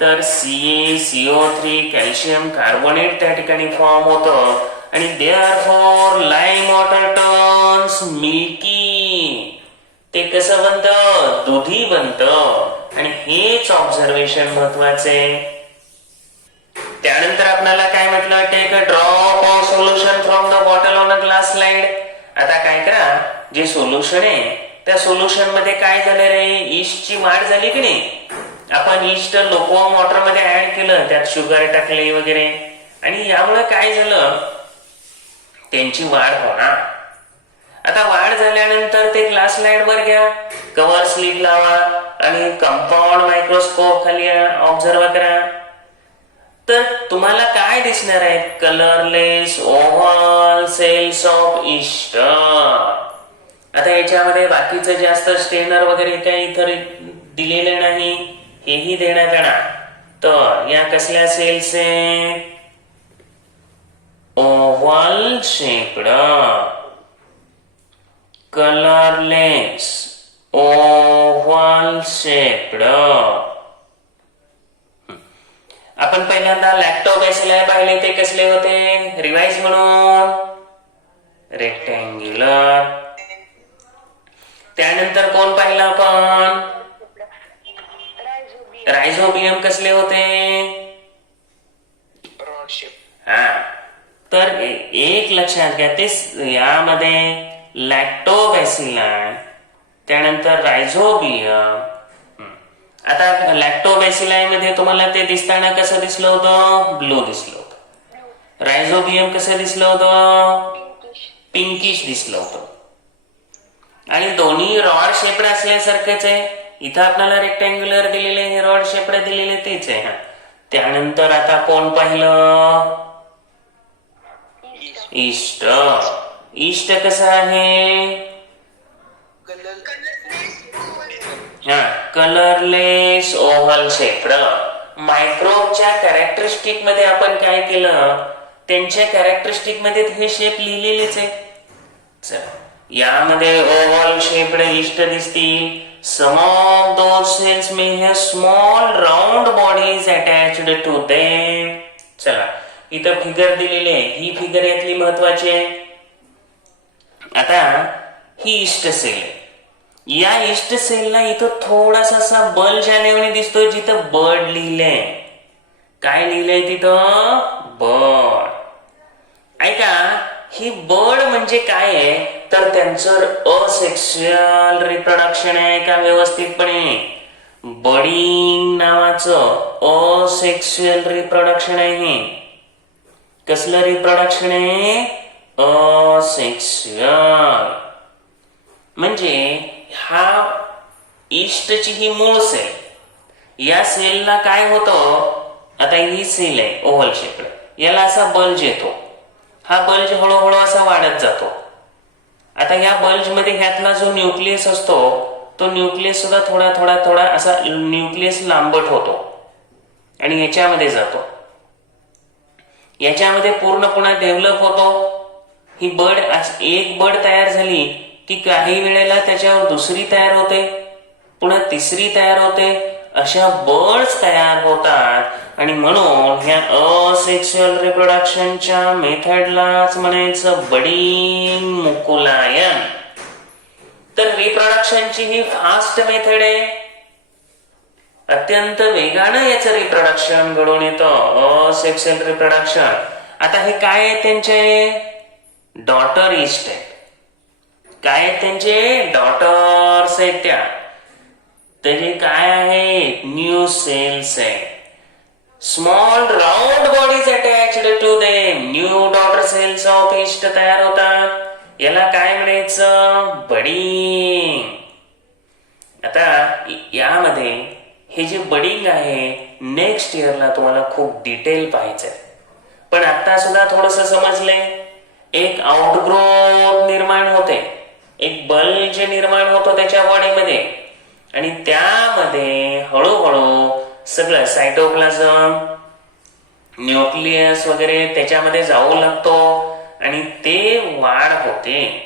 तर CaCO3 कॅल्शियम कार्बोनेट त्या ठिकाणी फॉर्म होतं आणि therefore lime water turns milky. ते कसं बनतं, दुधी बनतं. आणि हेच ऑब्झर्वेशन महत्वाचे. त्यानंतर आपल्याला काय म्हटलं, take a drop of solution from the bottle on a glass slide. आता काय करा, जे सोल्युशन आहे त्या सोल्युशन मध्ये काय झालं रे, ईस्टची वाढ झाली की नाही. आपण ईस्ट लोकवॉर्म वॉटर मध्ये ऍड केलं, त्यात शुगर टाकले वगैरे, आणि यामुळे काय झालं, त्यांची वाढ होणार. आता वाढ झाल्यानंतर ते ग्लास स्लाइड वर घ्या, कव्हर स्लिप लावा आणि कंपाऊंड मायक्रोस्कोप खाली ऑब्झर्व करा. तर तुम्हाला काय दिसणार आहे, colourless oval cells of yeast. आता याच्यामध्ये बाकीचं जास्त स्टेनर वगैरे काही इतर दिलेलं नाही, हेही देण्यात येणार. तर या कसल्या सेल्स आहे, oval shaped, colourless oval shaped. आपण पहिल्यांदा लॅक्टोबॅसिली पाहिले, ते कसले होते, रिवाइज म्हणून रेक्टँग्युलर. त्यानंतर कोण पाहिलं आपण, रायझोबियम कसले होते, हा. तर एक लक्षात घ्या, ते यामध्ये लॅक्टोबॅसिलाई, त्यानंतर रायझोबियम. आता लॅक्टोबॅसिलाई मध्ये तुम्हाला ते दिसताना कसं दिसलं होतं? ब्लू दिसलं होतं. रायझोबियम कसं दिसलं होतं? पिंकिश दिसलं होतं. आणि दोन्ही रॉड शेप्ड असल्यासारखेच आहे. इथं आपल्याला रेक्टँग्युलर दिलेले, हे रॉड शेप्ड दिलेले तेच आहे. त्यानंतर आता कोण पाहिलं? ईस्ट. ईस्ट कसं आहे? Colourless oval shaped. मायक्रोबच्या कॅरेक्टरिस्टिक मध्ये आपण काय केलं? त्यांच्या कॅरेक्टरिस्टिक मध्ये हे शेप लिहिलेलेच आहे. चला, यामध्ये ओव्हल शेप्ड ईस्ट दिसतील. Some of those cells may have small round bodies attached to them. चला, इथं फिगर दिलेली आहे. ही फिगर यातली महत्वाची आहे. आता ही ईस्ट सेल आहे. या ईस्ट सेलला इथं थोडासा असा बल्ज आल्याने दिसतोय, जिथं बर्ड लिहिलंय. काय लिहिलंय तिथं? बर्ड. ऐका, ही बर्ड म्हणजे काय आहे? तर त्यांचं असेक्शुअल रिप्रोडक्शन आहे का? व्यवस्थितपणे बडिंग नावाचं असेक्शुअल रिप्रोडक्शन आहे. कसलं रिप्रोडक्शन आहे? असेक्शुअल. म्हणजे हा ईस्टची ही मूळ सेल. या सेलला काय होतं? आता ही सेल आहे ओव्हल शेप्ड. याला असा बल्ज येतो. हा बल्ज हळूहळू असा वाढत जातो. आता या बल्ज मध्ये ह्यातला जो न्यूक्लियस असतो, तो न्यूक्लियस सुद्धा थोडा थोडा थोडा असा न्यूक्लियस लांबट होतो आणि याच्यामध्ये जातो. याच्यामध्ये पूर्ण पुन्हा डेव्हलप होतो. ही बर्ड, एक बर्ड तयार झाली की काही वेळेला त्याच्यावर दुसरी तयार होते, पुन्हा तिसरी तयार होते. अशा बर्ड्स तयार होतात. आणि म्हणून ह्या असेक्शुअल रिप्रोडक्शनच्या मेथडलाच म्हणायचं बडिंग मुकुलायन. तर रिप्रोडक्शनची ही फास्ट मेथड आहे. अत्यंत वेगानं याचं रिप्रोडक्शन घडून येतं, असेक्शुअल रिप्रोडक्शन. आता हे काय आहे? त्यांचे डॉटर ईस्ट आहेत. काय आहेत त्यांचे? डॉटर्स आहेत. त्याचे काय आहे? न्यू सेल्स आहे. Small round bodies attached to them. New daughter cells of yeast तयार होतात. याला काय म्हणायचं? बडिंग. आता यामध्ये हे जे बडिंग आहे, नेक्स्ट इयरला तुम्हाला खूप डिटेल पाहायचंय. पण आता सुद्धा थोडस समजलंय. एक आउटग्रोथ निर्माण होते, एक बल्ज निर्माण होतो त्याच्या बॉडीमध्ये, आणि त्यामध्ये हळूहळू सगळं सायटोप्लाझम, न्यूक्लियस वगैरे त्याच्यामध्ये जाऊ लागतो आणि ते वाढ होते.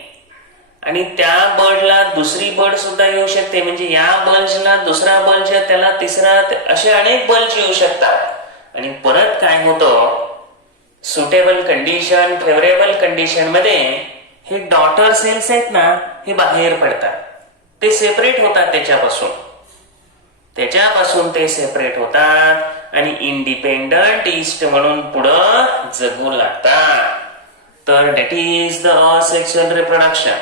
आणि त्या बर्डला दुसरी बर्ड सुद्धा येऊ शकते. म्हणजे या बल्जला दुसरा बल्ज, त्याला तिसरा, असे अनेक बल्ज येऊ शकतात. आणि परत काय होतं? सुटेबल कंडिशन, फेवरेबल कंडिशन मध्ये हे डॉटर सेल्स आहेत ना, हे बाहेर पडतात. ते सेपरेट होतात त्याच्यापासून ते सेपरेट होतात आणि इंडिपेंडंट ईस्ट म्हणून पुढं जगू लागतात. तर that is the asexual reproduction.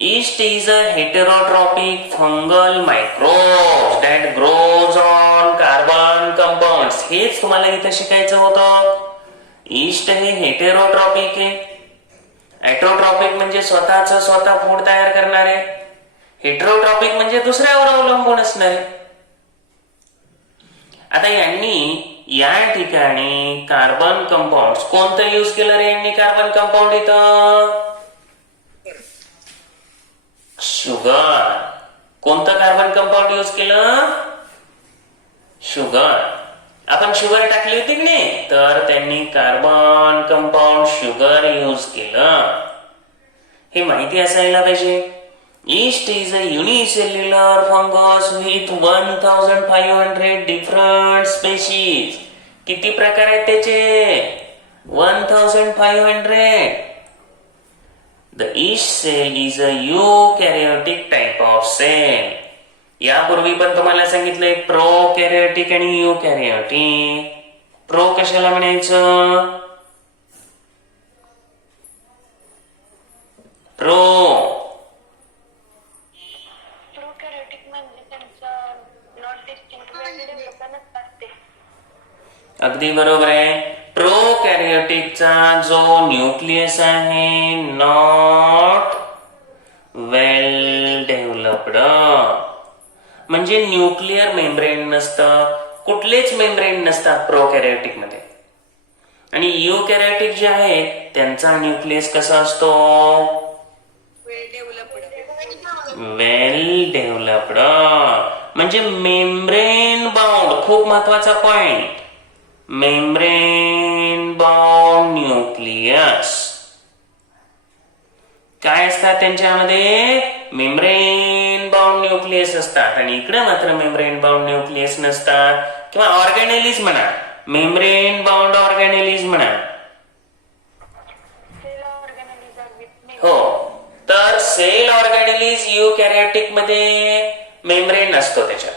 East is a heterotrophic fungal microbe that grows on carbon compounds. हेच तुम्हाला इथं शिकायचं होतं. ईस्ट हे हेटेरोट्रॉपिक आहे. हेटेरोट्रॉपिक म्हणजे स्वतः फूड तयार करणारे. हेटेरोट्रॉपिक म्हणजे दुसऱ्यावर अवलंबून असणारे. आता यांनी या ठिकाणी कार्बन कंपाऊंड कोणतं यूज केलं रे यांनी? कार्बन कंपाऊंड इथं शुगर. कोणतं कार्बन कंपाऊंड यूज केलं? शुगर. आपण शुगर टाकली होती की नाही? तर त्यांनी कार्बन कंपाऊंड शुगर यूज केलं. हे माहिती असायला पाहिजे. Yeast is a unicellular fungus with 1500 different species. किती प्रकार आहेत त्याचे? 1500. The yeast cell is a eukaryotic type of cell. यापूर्वी पण तुम्हाला सांगितलंय प्रोकॅरियोटिक आणि युकॅरियोटिक. प्रो कशाला म्हणायचं? प्रोकॅरियोटिक म्हणजे त्यांचं नॉट डिस्टिंक्ट वेगळे डेव्हलप नसतात ते. अगदी बरोबर आहे. प्रोकॅरियोटिकचा जो न्यूक्लियस आहे नॉट वेल डेव्हलप्ड, म्हणजे न्यूक्लिअर मेम्ब्रेन नसतं, कुठलेच मेम्ब्रेन नसतात प्रोकॅरियोटिक मध्ये. आणि युकॅरियोटिक जे आहेत त्यांचा न्यूक्लियस कसा असतो? वेल डेव्हलप्ड, म्हणजे मेम्ब्रेन बाउंड. खूप महत्वाचा पॉइंट, मेम्ब्रेन बाउंड न्यूक्लियस. काय असतात त्यांच्यामध्ये? मेम्ब्रेन बाउंड न्यूक्लियस असतात. आणि इकडे मात्र मेम्ब्रेन बाउंड न्यूक्लियस नसतात, किंवा ऑर्गॅनेलिज म्हणा, मेम्ब्रेन बाउंड ऑर्गॅनेलिज म्हणा. हो, तर सेल ऑर्गॅनेलिज युकॅरियोटिक मध्ये मेम्ब्रेन नसतो त्याच्यात.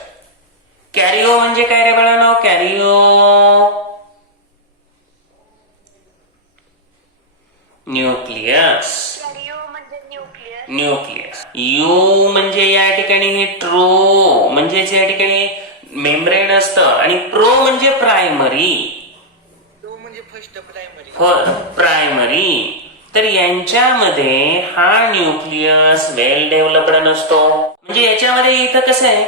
कॅरिओ म्हणजे काय रे बाळांनो? कॅरिओ न्यूक्लियस. न्यूक्लियस. यू म्हणजे या ठिकाणी हे ट्रू, म्हणजेच या ठिकाणी मेम्ब्रेन असतं. आणि प्रो म्हणजे प्रायमरी. म्हणजे फर्स्ट प्रायमरी. तर यांच्यामध्ये हा न्यूक्लियस वेल डेव्हलप्ड नसतो. म्हणजे याच्यामध्ये इथं कसं आहे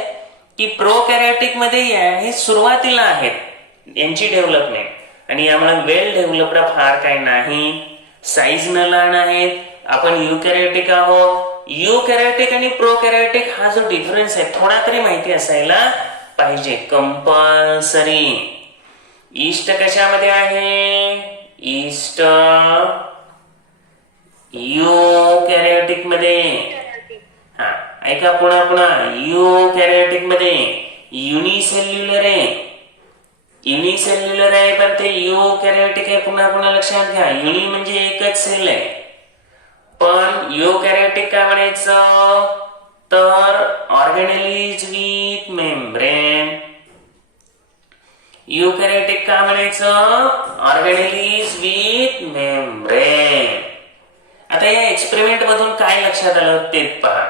की प्रोकॅरियोटिक मध्ये हे सुरुवातीला आहेत यांची डेव्हलपमेंट, आणि यामुळे वेल डेव्हलप्ड फार काही नाही, साईज न लहान आहेत. आपण युकॅरियोटिक आहोत. युकॅरियोटिक आणि प्रोकॅरियोटिक हा जो डिफरन्स आहे थोडा तरी माहिती असायला पाहिजे, कंपल्सरी. ईस्ट कशामध्ये आहे? ईस्ट युकॅरियोटिक मध्ये. हा, ऐका पुन्हा. युकॅरियोटिक मध्ये युनिसेल्युलर आहे. युनिसेल्युलर आहे, पण ते युकॅरियोटिक आहे. पुन्हा लक्षात घ्या, युनि म्हणजे एकच सेल आहे. पण युकॅरियोटिक काय म्हणायचं? तर ऑर्गॅनेलिज विथ मेम्ब्रेन. युकॅरियोटिक काय म्हणायचं? Organelles with membrane. आता या एक्सपेरिमेंट मधून काय लक्षात आलं ते पहा.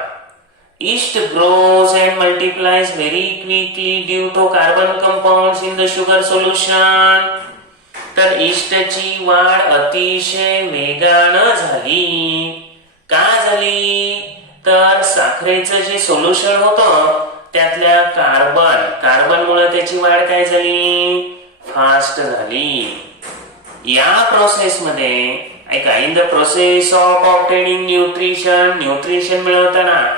Yeast grows and multiplies very quickly due to carbon compounds in the sugar solution. तर ईस्टची वाढ अतिशय वेगानं झाली. का झाली? तर साखरेचं जे सोल्युशन होतं त्यातल्या कार्बनमुळे त्याची वाढ काय झाली? फास्ट झाली. या प्रोसेसमध्ये ऐका, in the process of obtaining nutrition मिळवताना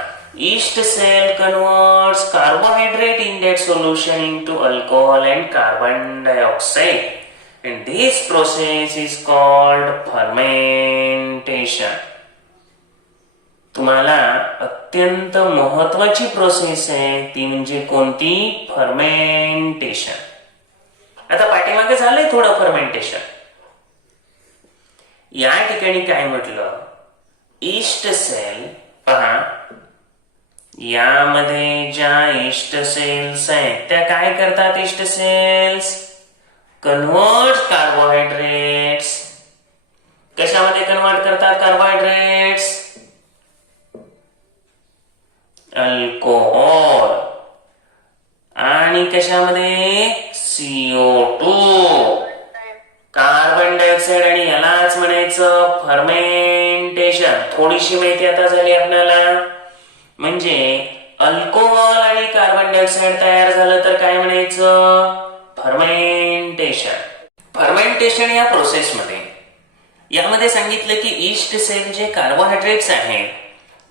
yeast cell converts carbohydrate in that solution into alcohol and carbon dioxide, and this process is called fermentation. तुम्हाला अत्यंत महत्वाची प्रोसेस आहे ती म्हणजे कोणती? फर्मेंटेशन. आता पाठीमागे झालंय थोडं फर्मेंटेशन. या ठिकाणी काय म्हटलं? ईस्ट सेल पहा, यामध्ये ज्या ईस्ट सेल्स आहेत त्या काय करतात? Yeast cells convert carbohydrates. कशामध्ये कन्वर्ट करतात कार्बोहायड्रेट्स? अल्कोहोल. आणि कशामध्ये? CO2, carbon dioxide. आणि यालाच म्हणायचं फर्मेंटेशन. थोडीशी माहिती आता झाली आपल्याला. म्हणजे अल्कोहोल आणि कार्बन डायऑक्साइड तयार झालं तर काय म्हणायचं? फर्मेंटेशन. फर्मेंटेशन या प्रोसेसमध्ये यामध्ये सांगितलं की ईस्ट सेल जे कार्बोहायड्रेट्स आहेत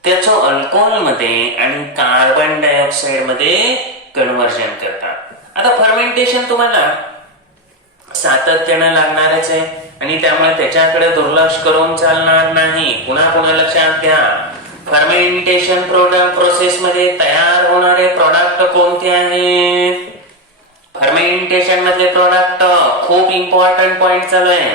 त्याचं अल्कोहोल मध्ये आणि कार्बन डायऑक्साइड मध्ये कन्व्हर्जन करतात. आता फर्मेंटेशन तुम्हाला सातत्यानं लागणारच आहे आणि त्यामुळे त्याच्याकडे दुर्लक्ष करून चालणार नाही. पुन्हा लक्षात घ्या, फर्मेंटेशन प्रोसेस मध्ये तयार होणारे प्रोडक्ट कोणते आहेत? फर्मेंटेशन मधले प्रोडक्ट खूप इम्पॉर्टंट पॉइंट चालू आहे.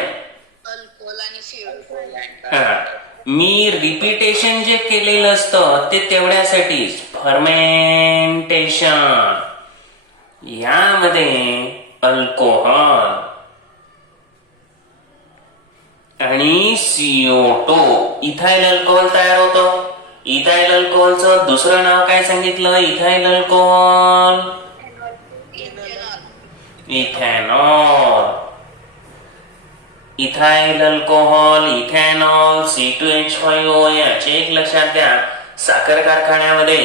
अल्कोहोल आणि CO2. मी रिपीटेशन जे केलेलं असतं ते तेवढ्यासाठीच. फर्मेंटेशन यामध्ये अल्कोहोल आणि आणि CO2 इथाइल अल्कोहोल तयार होतं. इथाइल अल्कोहोलचं दुसरं नाव काय सांगितलं? Ethyl alcohol, ethanol. Ethyl alcohol, ethanol, C2H5O याचे एक लक्षात द्या. साखर कारखान्यामध्ये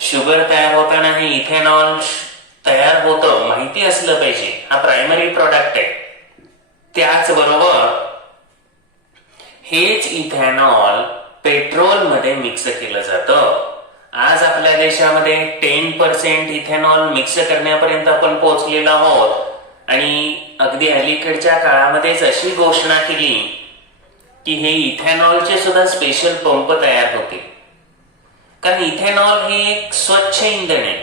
शुगर तयार होताना हे इथेनॉल तयार होतं माहिती असलं पाहिजे. हा प्रायमरी प्रोडक्ट आहे. त्याचबरोबर हेच इथेनॉल पेट्रोल मध्ये मिक्स केलं जातं. आज आपल्या देशामध्ये 10% इथेनॉल मिक्स करण्यापर्यंत आपण पोहोचलेलो आहोत. आणि अगदी अलीकडच्या काळामध्येच अशी घोषणा केली की हे इथेनॉलचे सुद्धा स्पेशल पंप तयार होते. कारण इथेनॉल हे एक स्वच्छ इंधन आहे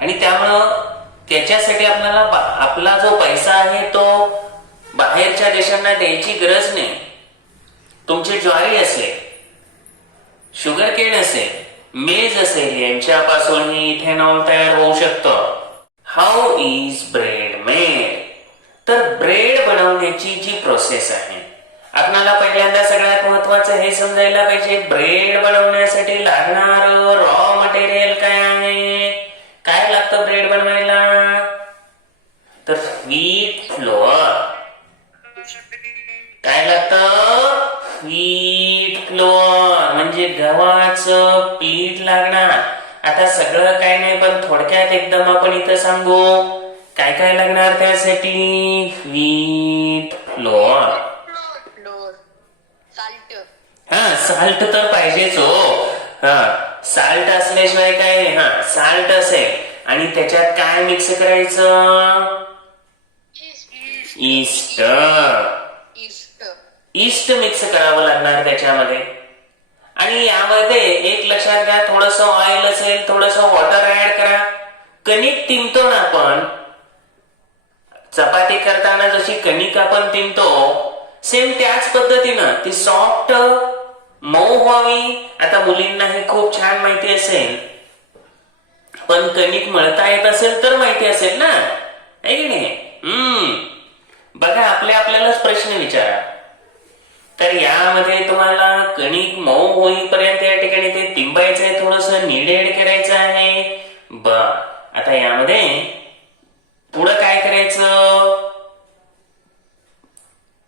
आणि त्यामुळं त्याच्यासाठी आपल्याला आपला जो पैसा आहे तो बाहेरच्या देशांना द्यायची गरज नाही. तुमची ज्वारी असेल, शुगर केन असेल, मेज असेल, यांच्यापासून हे इथेनॉल तयार होऊ शकतं. How is bread made? तर ब्रेड बनवण्याची जी प्रोसेस आहे, आपल्याला पहिल्यांदा सगळ्यात महत्वाचं हे समजायला पाहिजे, ब्रेड बनवण्यासाठी लागणार रॉ मटेरियल काय आहे. काय लागतं ब्रेड बनवायला? तर व्हीट फ्लोअर. काय लागतं? व्हीट फ्लोअर म्हणजे गव्हाचं पीठ लागणार. आता सगळं काय नाही पण थोडक्यात एकदम आपण इथं सांगू काय काय लागणार त्यासाठी. व्हीट फ्लोअर, हा साल्ट तर पाहिजेच हो. साल्ट असल्याशिवाय काय. साल्ट असेल आणि त्याच्यात काय मिक्स करायचं? ईस्ट. ईस्ट मिक्स करावं लागणार त्याच्यामध्ये. आणि यामध्ये एक लक्षात घ्या, थोडस ऑइल असेल, थोडस वॉटर ऍड करा. कणिक तिंबतो ना आपण, चपाती करताना जशी कणिक आपण तिंबतो सेम त्याच पद्धतीनं ती सॉफ्ट मऊ व्हावी. आता मुलींना हे खूप छान माहिती असेल, पण कणिक मळता येत असेल तर माहिती असेल ना, आहे की नाही? बघा आपल्यालाच प्रश्न विचारा. तर यामध्ये तुम्हाला कणिक मऊ होईपर्यंत या ठिकाणी ते तिंबायचंय, थोडस निडेड करायचं आहे. आता यामध्ये पुढं काय करायचं?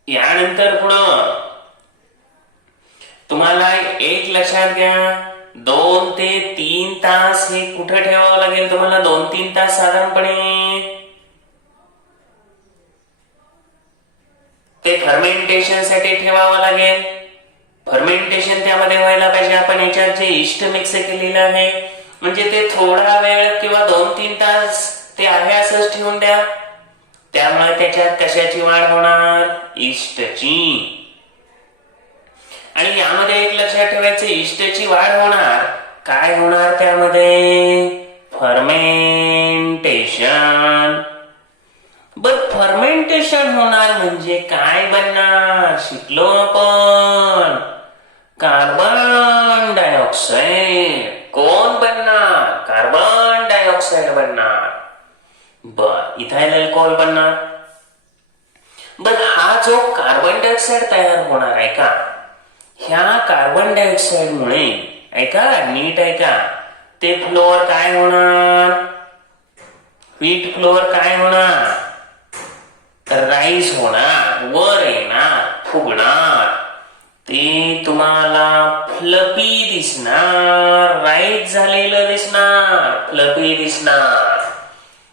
यानंतर पुढं तुम्हाला एक लक्षात घ्या, 2 ते 3 तास हे कुठं ठेवावं लागेल तुम्हाला? 2-3 तास साधारणपणे ते फर्मेंटेशन साठी ठेवावं लागेल. फर्मेंटेशन त्यामध्ये व्हायला पाहिजे. आपण याच्यात जे इष्ट मिक्स केलेलं आहे म्हणजे ते थोडा वेळ किंवा 2-3 तास ते आहे असंच ठेवून द्या. त्यामुळे त्याच्यात कशाची वाढ होणार? इष्टची. आणि यामध्ये एक लक्षात ठेवायचं, इष्टची वाढ होणार. काय होणार त्यामध्ये? फर्मेंटेशन. फर्मेंटेशन होणार म्हणजे काय बनणार? शिकलो आपण, कार्बन डायऑक्साईड. कोण बनणार? कार्बन डायऑक्साईड बनणार. इथाइल अल्कोहोल बनणार. हा जो कार्बन डायऑक्साईड तयार होणार आहे का, ह्या कार्बन डायऑक्साईड मुळे ऐका नीट ऐका, ते फ्लोअर काय होणार? व्हीट फ्लोअर काय होणार? राईस होणार, वर येणार, फुगणार. ते तुम्हाला फ्लपी दिसणार, राईस झालेलं दिसणार, फ्लपी दिसणार.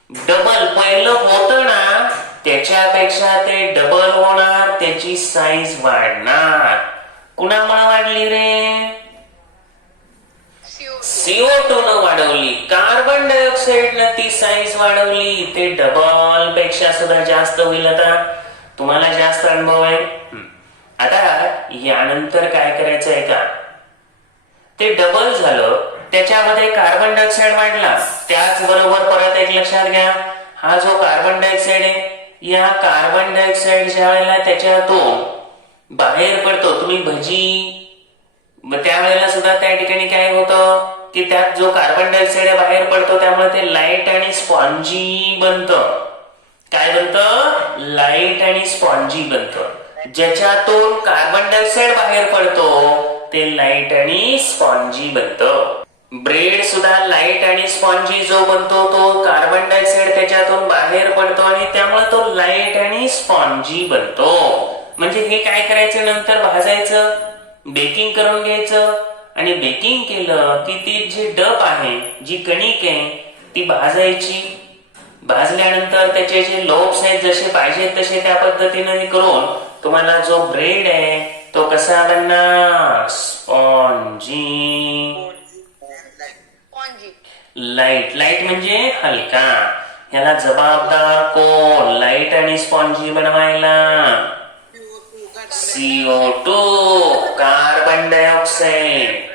डबल पहिलं होतं ना त्याच्यापेक्षा ते डबल होणार, त्याची साईज वाढणार. कुणामुळे वाढली रे? CO2 न वाढवली. कार्बन डायऑक्साईड न ती साईज वाढवली, ते डबल पेक्षा सुद्धा जास्त होईल. आता तुम्हाला जास्त अनुभव आहे. आता यानंतर काय करायचं आहे का, ते डबल झालं, त्याच्यामध्ये कार्बन डायऑक्साईड वाढला. त्याचबरोबर परत एक लक्षात घ्या, हा जो कार्बन डायऑक्साईड आहे, या कार्बन डायऑक्साईड ज्या वेळेला त्याच्यातून बाहेर पडतो, तुम्ही भजी त्यावेळेला सुद्धा त्या ठिकाणी काय होतं की त्यात जो कार्बन डायऑक्साईड बाहेर पडतो त्यामुळे ते लाईट आणि स्पॉन्जी बनतं. काय बनतं? लाईट आणि स्पॉन्जी बनतं. ज्याच्यातून कार्बन डायऑक्साईड बाहेर पडतो ते लाईट आणि स्पॉन्जी बनतं. ब्रेड सुद्धा लाईट आणि स्पॉन्जी जो बनतो तो कार्बन डायऑक्साईड त्याच्यातून बाहेर पडतो आणि त्यामुळे तो लाईट आणि स्पॉन्जी बनतो. म्हणजे हे काय करायचं? नंतर भाजायचं, बेकिंग करून घ्यायचं आणि बेकिंग केलं की ती जी डप आहे, जी कणिक आहे ती भाजायची. भाजल्यानंतर त्याचे जे लोब्स आहेत जसे पाहिजे तसे त्या पद्धतीने करून तुम्हाला जो ब्रेड आहे तो कसा बनणार? स्पॉन्जी. लाईट. लाईट म्हणजे हलका. ह्याला जबाबदार कोण? लाईट आणि स्पॉन्जी बनवायला CO2, carbon dioxide.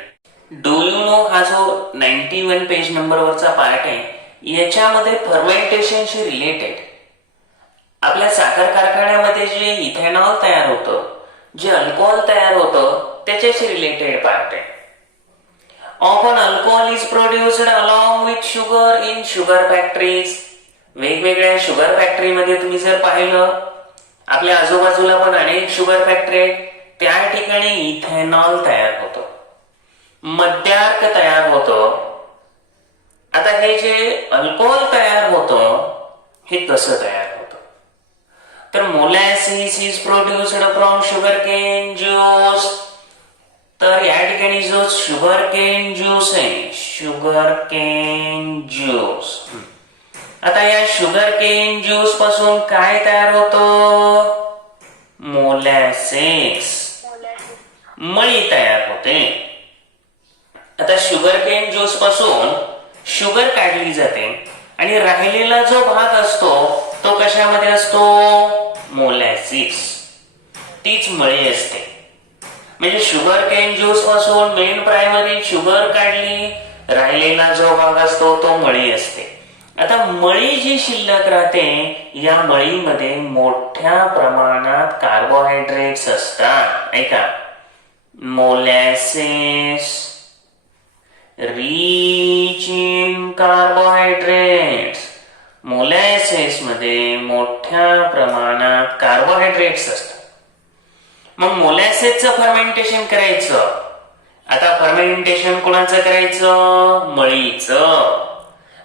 Do you know हा जो 91 पेज नंबरवरचा पार्ट आहे याच्यामध्ये फर्मेंटेशनशी रिलेटेड आपल्या साखर कारखान्यामध्ये जे इथेनॉल तयार होतं, जे अल्कोहोल तयार होतं त्याच्याशी रिलेटेड पार्ट आहे. Often alcohol is produced along with sugar in sugar factories. वेगवेगळ्या शुगर फॅक्टरीमध्ये तुम्ही जर पाहिलं, आपल्या आजूबाजूला पण अनेक शुगर फॅक्टरी आहेत, त्या ठिकाणी इथेनॉल तयार होतं, मद्यार्क तयार होतं. आता हे जे अल्कोहोल तयार होतं हे कसं तयार होतं? तर molasses is produced from sugar cane juice. तर या ठिकाणी जो शुगर केन ज्यूस आहे, शुगर केन ज्यूस. आता या शुगर केन ज्यूस पासून काय तयार होतं? मोलॅसिस, मळी तयार होते. आता शुगर केन ज्यूस पासून शुगर काढली जाते आणि राहिलेला जो भाग असतो तो कशामध्ये असतो? मोलॅसिस. तीच मळी असते. म्हणजे शुगर केन ज्यूस पासून मेन प्रायमरी शुगर काढली, राहिलेला जो भाग असतो तो मळी असते. आता मळी जी शिल्लक राहते या मळीमध्ये मोठ्या प्रमाणात कार्बोहायड्रेट्स असतात. ऐका, molasses rich in carbohydrates. Molasses मध्ये मोठ्या प्रमाणात कार्बोहायड्रेट्स असतात. मग मोलॅसिसचं फर्मेंटेशन करायचं. आता फर्मेंटेशन कोणाचं करायचं? मळीचं.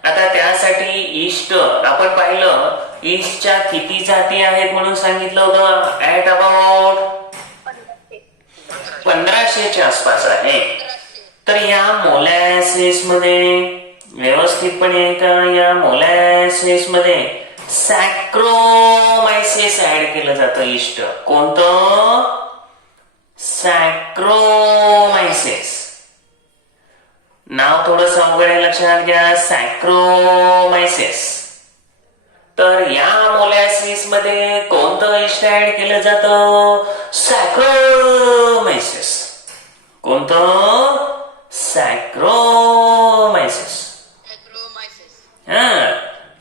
आता त्यासाठी ईस्ट आपण पाहिलं, ईस्टच्या किती जाती आहेत म्हणून सांगितलं होतं? ऍट अबाउट 1500च्या आसपास आहे. तर या मोलॅसिस मध्ये व्यवस्थितपणे का या मोलॅसिस मध्ये सॅक्रोमायसिस ऍड केलं जातं. ईस्ट कोणतं? सॅक्रोमायसिस. नाव थोडं अवघड आहे, लक्षात घ्या. सॅक्रोमायसिस. तर या मोलॅसिस मध्ये कोणतं ईस्ट ऍड केलं जातं? सॅक्रोमायसिस. कोणतं? सॅक्रोमायसिस. हा,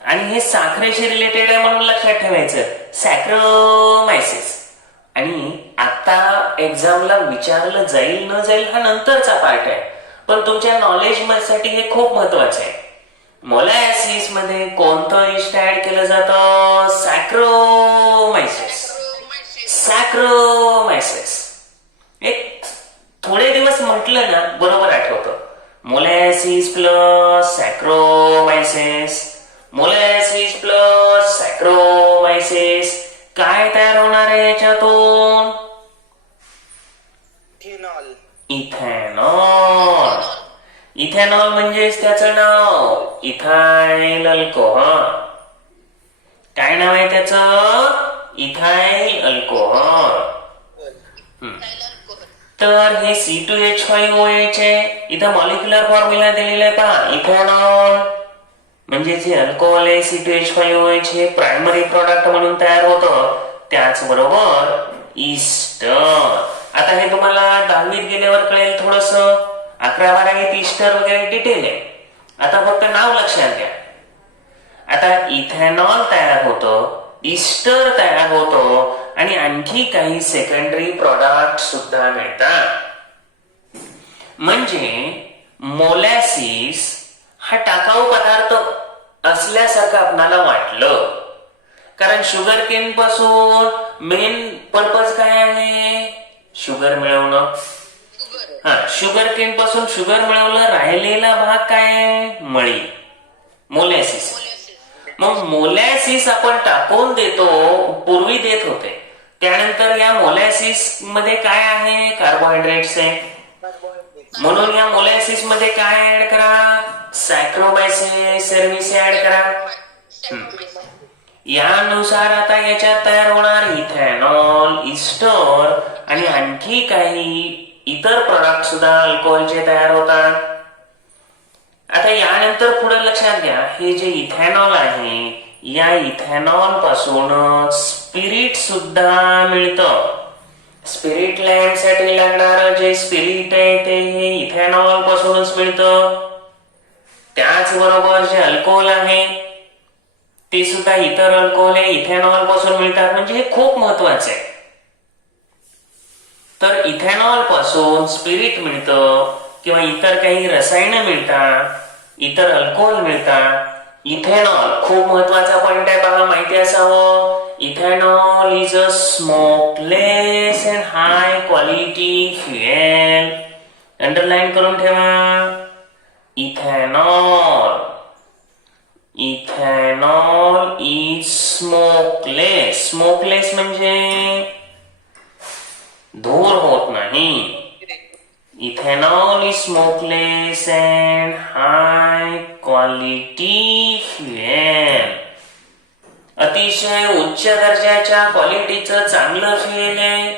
आणि हे साखरेशी रिलेटेड आहे म्हणून लक्षात ठेवायचं, सॅक्रोमायसिस. आणि आता एक्झामला विचारलं जाईल न जाईल हा नंतरचा पार्ट आहे, पण तुमच्या नॉलेज साठी हे खूप महत्वाचं आहे. मोलॅसिस मध्ये कोणतं ईस्ट ऍड केलं जातं? सॅक्रोमायसिस. सॅक्रोमायसिस. एक थोडे दिवस म्हटलं ना बरोबर आठवतं. Molasses plus Saccharomyces, molasses plus Saccharomyces. काय तयार होणार आहे याच्यातून? इथेनॉल. इथेनॉल म्हणजेच त्याचं नाव इथाइल अल्कोहोल. काय नाव आहे त्याचं? Ethyl alcohol. तर हे C2H5OH आहे. इथं मॉलिक्युलर फॉर्म्युला दिलेला आहे पहा. इथेनॉल म्हणजे जे अल्कोहोल आहे C2H5OH हे प्रायमरी प्रोडक्ट म्हणून तयार होतं. त्याचबरोबर ईस्टर. आता हे तुम्हाला 10वीत गेल्यावर कळेल थोडस. 11-12वीत ईस्टर वगैरे डिटेल आहे. आता फक्त नाव लक्षात घ्या. आता इथेनॉल तयार होतं, ईस्टर तयार होतो आणि आणखी काही सेकंडरी प्रॉडक्ट सुद्धा मिळतात. म्हणजे मोलॅसिस हा टाकाऊ पदार्थ असल्यासारखं आपल्याला वाटलं, कारण शुगर केन पासून मेन पर्पज काय आहे? शुगर मिळवणं. हा, शुगर केन पासून शुगर मिळवलं, राहिलेला भाग काय आहे? मळी, मोलॅसिस. मग मोलॅसिस आपण टाकून देतो, पूर्वी देत होते. त्यानंतर या मोलॅसिस मध्ये काय आहे? कार्बोहायड्रेट्स आहे. म्हणून या मोलॅसिस मध्ये काय ऍड करा? सॅक्रोबायसेस सर्व्हिस ऍड करा. यानुसार आता याच्यात तयार होणार इथेनॉल, इस्टर आणि आणखी काही इतर प्रोडक्ट सुद्धा अल्कोहोलचे तयार होतात. आता यानंतर पुढे लक्षात घ्या, हे जे इथेनॉल आहे, या इथेनॉल पासून स्पिरिट सुद्धा मिळतं. स्पिरिट लॅम्प साठी लागणार जे स्पिरिट आहे ते हे इथेनॉल पासूनच मिळतं. त्याचबरोबर जे अल्कोहोल आहे ते सुद्धा इतर अल्कोहोल हे इथेनॉल पासून मिळतात. म्हणजे हे खूप महत्वाचे आहे. तर इथेनॉल पासून स्पिरिट मिळतं किंवा इतर काही रसायनं मिळतात, इतर अल्कोहोल मिळतात. इथेनॉल खूप महत्वाचा पॉइंट आहे, बघा, माहिती असावं. Ethanol is a smokeless and high quality fuel. Underline करून ठेवा. Ethanol, ethanol is smokeless. Smokeless म्हणजे धूर होत नाही. Ethanol is smokeless and high quality fuel. अतिशय उच्च दर्जाच्या क्वालिटीचं चांगलं फ्युएल आहे.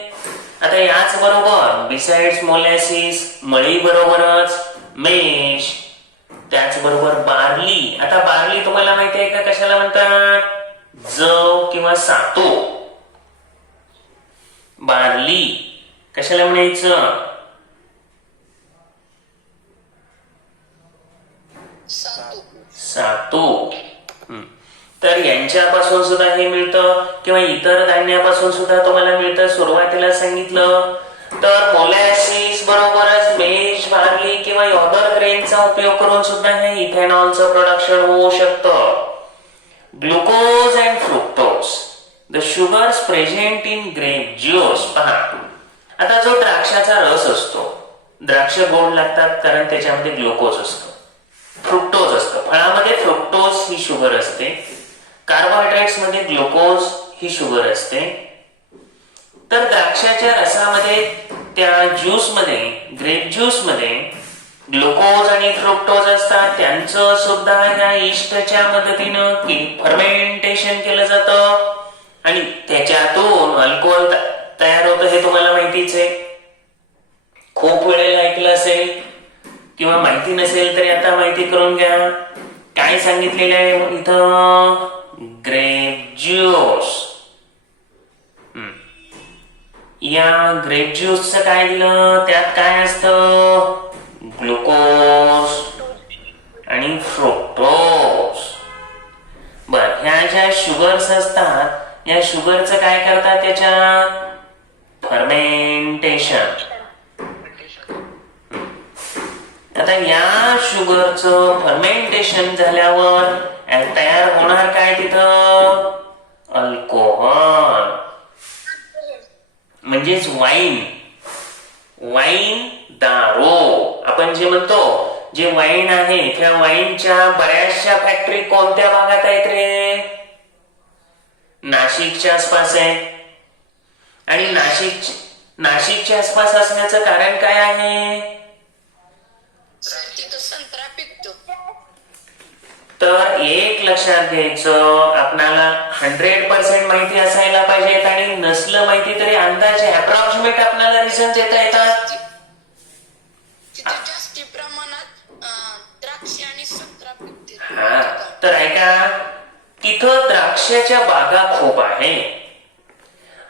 आता याच बरोबर बिसाइड्स मोलॅसिस, मळी बरोबरच मेश, त्याचबरोबर बार्ली. आता बार्ली तुम्हाला माहिती आहे का कशाला म्हणतात? जव किंवा सातू. बार्ली कशाला म्हणायचं? सातू. तर यांच्यापासून सुद्धा हे मिळतं किंवा इतर धान्यापासून सुद्धा तुम्हाला मिळतं. सुरुवातीला सांगितलं तर मोलॅसिस बरोबरच मेश, बार्ली किंवा अदर ग्रेनचा उपयोग करून सुद्धा हे इथेनॉलचं प्रोडक्शन होऊ शकतं. Glucose and fructose, the sugars present in grape juice. पहा, आता जो द्राक्षाचा रस असतो, द्राक्ष गोड लागतात कारण त्याच्यामध्ये ग्लुकोज असतो, फ्रुक्टोज असतं. फळामध्ये फ्रुक्टोज ही शुगर असते, कार्बोहायड्रेट्स मध्ये ग्लुकोज ही शुगर असते. तर द्राक्षाच्या रसामध्ये, त्या ज्यूस मध्ये, ग्रेप ज्यूस मध्ये ग्लुकोज आणि फ्रुक्टोज असतात. त्यांचं सुद्धा या इस्टच्या मदतीनं फर्मेंटेशन केलं जातं आणि त्याच्यातून अल्कोहोल तयार होतं. हे तुम्हाला माहितीच आहे, खूप वेळेला ऐकलं असेल किंवा माहिती नसेल तरी आता माहिती करून घ्या. काय सांगितलेलं आहे इथं? Grape juice. या ग्रेप ज्यूसचं काय दिलं? त्यात काय असतं? ग्लुकोज आणि फ्रुक्टोज. बर, ह्या ज्या शुगर्स असतात, या शुगरचं काय करतात? त्याच्या फर्मेंटेशन. आता या शुगरचं फर्मेंटेशन झाल्यावर तयार होणार काय तिथं? अल्कोहोल, म्हणजेच वाईन. वाईन, दारू. आपण जे म्हणतो, जे वाईन आहे, त्या वाईनच्या बऱ्याचशा फॅक्टरी कोणत्या भागात आहेत रे? नाशिकच्या आसपास आहे. आणि नाशिकच्या आसपास असण्याचं कारण काय आहे? संत्रा पिकतो. तर एक लक्षात घ्यायचं, आपणाला 100% माहिती असायला पाहिजेत आणि नसलं माहिती तरी अंदाजे अप्रॉक्सिमेट आपल्याला रिझन देता येतात. जास्ती प्रमाणात द्राक्ष आणि संत्रा पिकते. हा, तर ऐका, तिथं द्राक्षाच्या बागा खूप आहे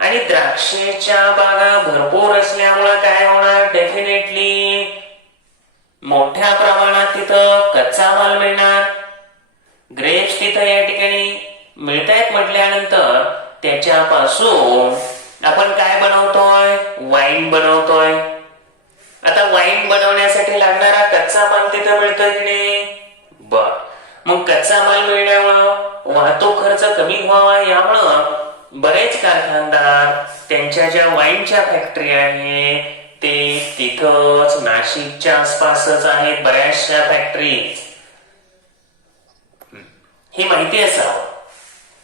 आणि द्राक्षाच्या बागा भरपूर असल्यामुळे काय होणार? डेफिनेटली मोठ्या प्रमाणात तिथं कच्चा माल मिळणार. ग्रेप्स तिथं या ठिकाणी मिळतायत म्हटल्यानंतर त्याच्यापासून आपण काय बनवतोय? वाईन बनवतोय. आता वाईन बनवण्यासाठी लागणारा कच्चा माल तिथं मिळतोय की नाही? बर, मग कच्चा माल मिळण्यामुळं वाहतूक खर्च कमी व्हावा, यामुळं बरेच कारखानदार त्यांच्या ज्या वाईनच्या फॅक्टरी आहेत ते तिथंच नाशिकच्या आसपासच आहेत, बऱ्याचशा फॅक्टरी. हे माहिती असावं.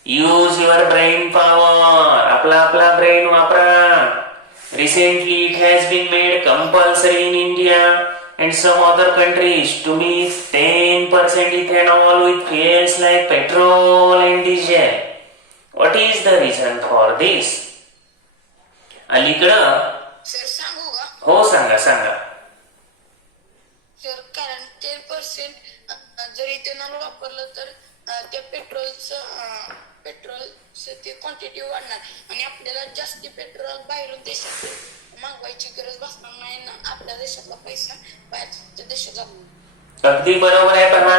Use your brain power. आपला ब्रेन वापरा. Recently it has been made compulsory in India and some other countries to mix 10% ethanol with fuels like petrol and diesel. What is the reason for this? अलीकडं सर सांगू का? हो, सांगा. सर कारण 10% जर इथेनॉल वापरलं तर त्या पेट्रोलचं ते क्वांटिटी वाढणार आणि आपल्याला जास्ती पेट्रोल बाहेरून देशात मागवायची गरज भासणार नाही ना, आपल्या देशातला पैसा बाहेरच्या देशात जातो. अगदी बरोबर आहे. पहा,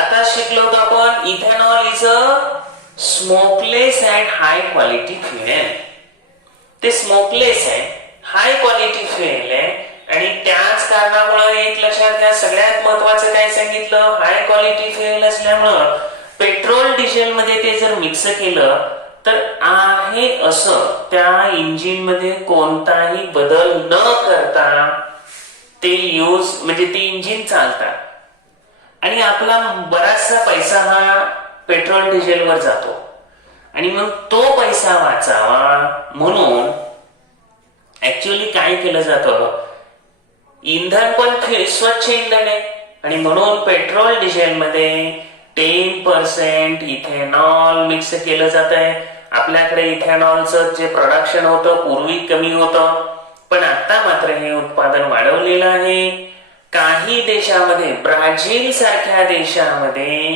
आता शिकलो होतो आपण ethanol is a smokeless and high quality fuel. ते स्मोकलेस आहे, हाय क्वालिटी फ्युएल आहे आणि त्याच कारणामुळे एक लक्षात घ्या, सगळ्यात महत्वाचं काय सांगितलं, हाय क्वालिटी फ्युएल असल्यामुळं पेट्रोल डिझेल मध्ये ते जर मिक्स केलं तर आहे असं त्या इंजिन मध्ये कोणताही बदल न करता ते यूज म्हणजे ते इंजिन चालतात आणि आपला बराचसा पैसा हा पेट्रोल डिझेलवर जातो आणि मग तो पैसा वाचावा म्हणून ऍक्च्युअली काय केलं जातं, इंधन पण स्वच्छ इंधन आहे आणि म्हणून पेट्रोल डिझेल मध्ये 10% इथेनॉल मिक्स केलं जात आहे. आपल्याकडे इथेनॉलचं जे प्रोडक्शन होतं पूर्वी कमी होतं, पण आता मात्र हे उत्पादन वाढवलेलं आहे. काही देशामध्ये, ब्राझील सारख्या देशामध्ये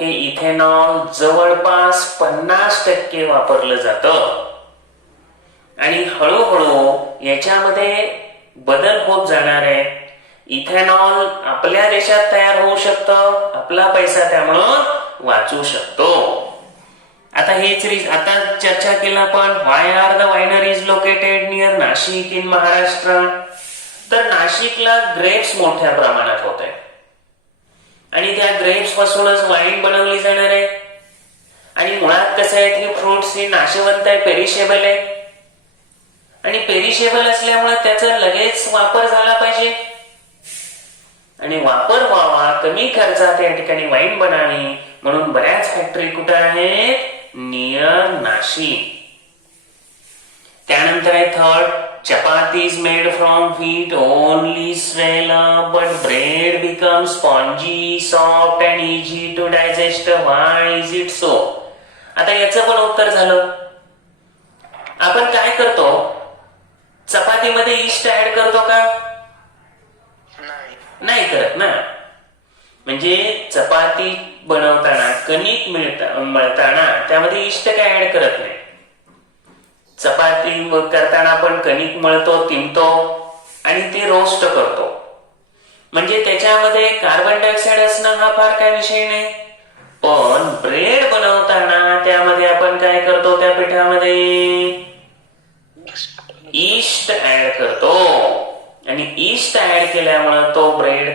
हे इथेनॉल जवळपास 50% वापरलं जातं आणि हळूहळू याच्यामध्ये बदल होत जाणार आहे. इथेनॉल आपल्या देशात तयार होऊ शकतं, आपला पैसा त्यामुळं वाचू शकतो. आता आता चर्चा केला आपण why are the wineries located near Nashik in Maharashtra. तर नाशिकला ग्रेप्स मोठ्या प्रमाणात होत आहे आणि त्या ग्रेप्स पासूनच वाईन बनवली जाणार आहे आणि मुळात कसं आहे, हे फ्रुट्स हे नाशवंत आहे, पेरिशेबल आहे आणि पेरिशेबल असल्यामुळे त्याचा लगेच वापर झाला पाहिजे आणि वापर व्हावा, कमी खर्चात या ठिकाणी वाईन बनावी म्हणून बऱ्याच फॅक्टरी कुठे आहेत, नियर नाशिक. त्यानंतर आहे third, chapatis made from wheat only swell but bread become spongy soft and easy to digest. Why is it so? आता याचं पण उत्तर झालं. आपण काय करतो, चपातीमध्ये इस्ट ऍड करतो का? नाही करत ना. म्हणजे चपाती बनवताना कणिक मळताना त्यामध्ये इष्ट काय ऍड करत नाही. चपाती करताना आपण कणिक मळतो, तिंबतो आणि ती रोस्ट करतो, म्हणजे त्याच्यामध्ये कार्बन डायऑक्साईड असणं हा फार काय विषय नाही. पण ब्रेड बनवताना त्यामध्ये आपण काय करतो, त्या पिठामध्ये इस्ट ऍड करतो आणि इस्ट ऍड केल्यामुळे तो ब्रेड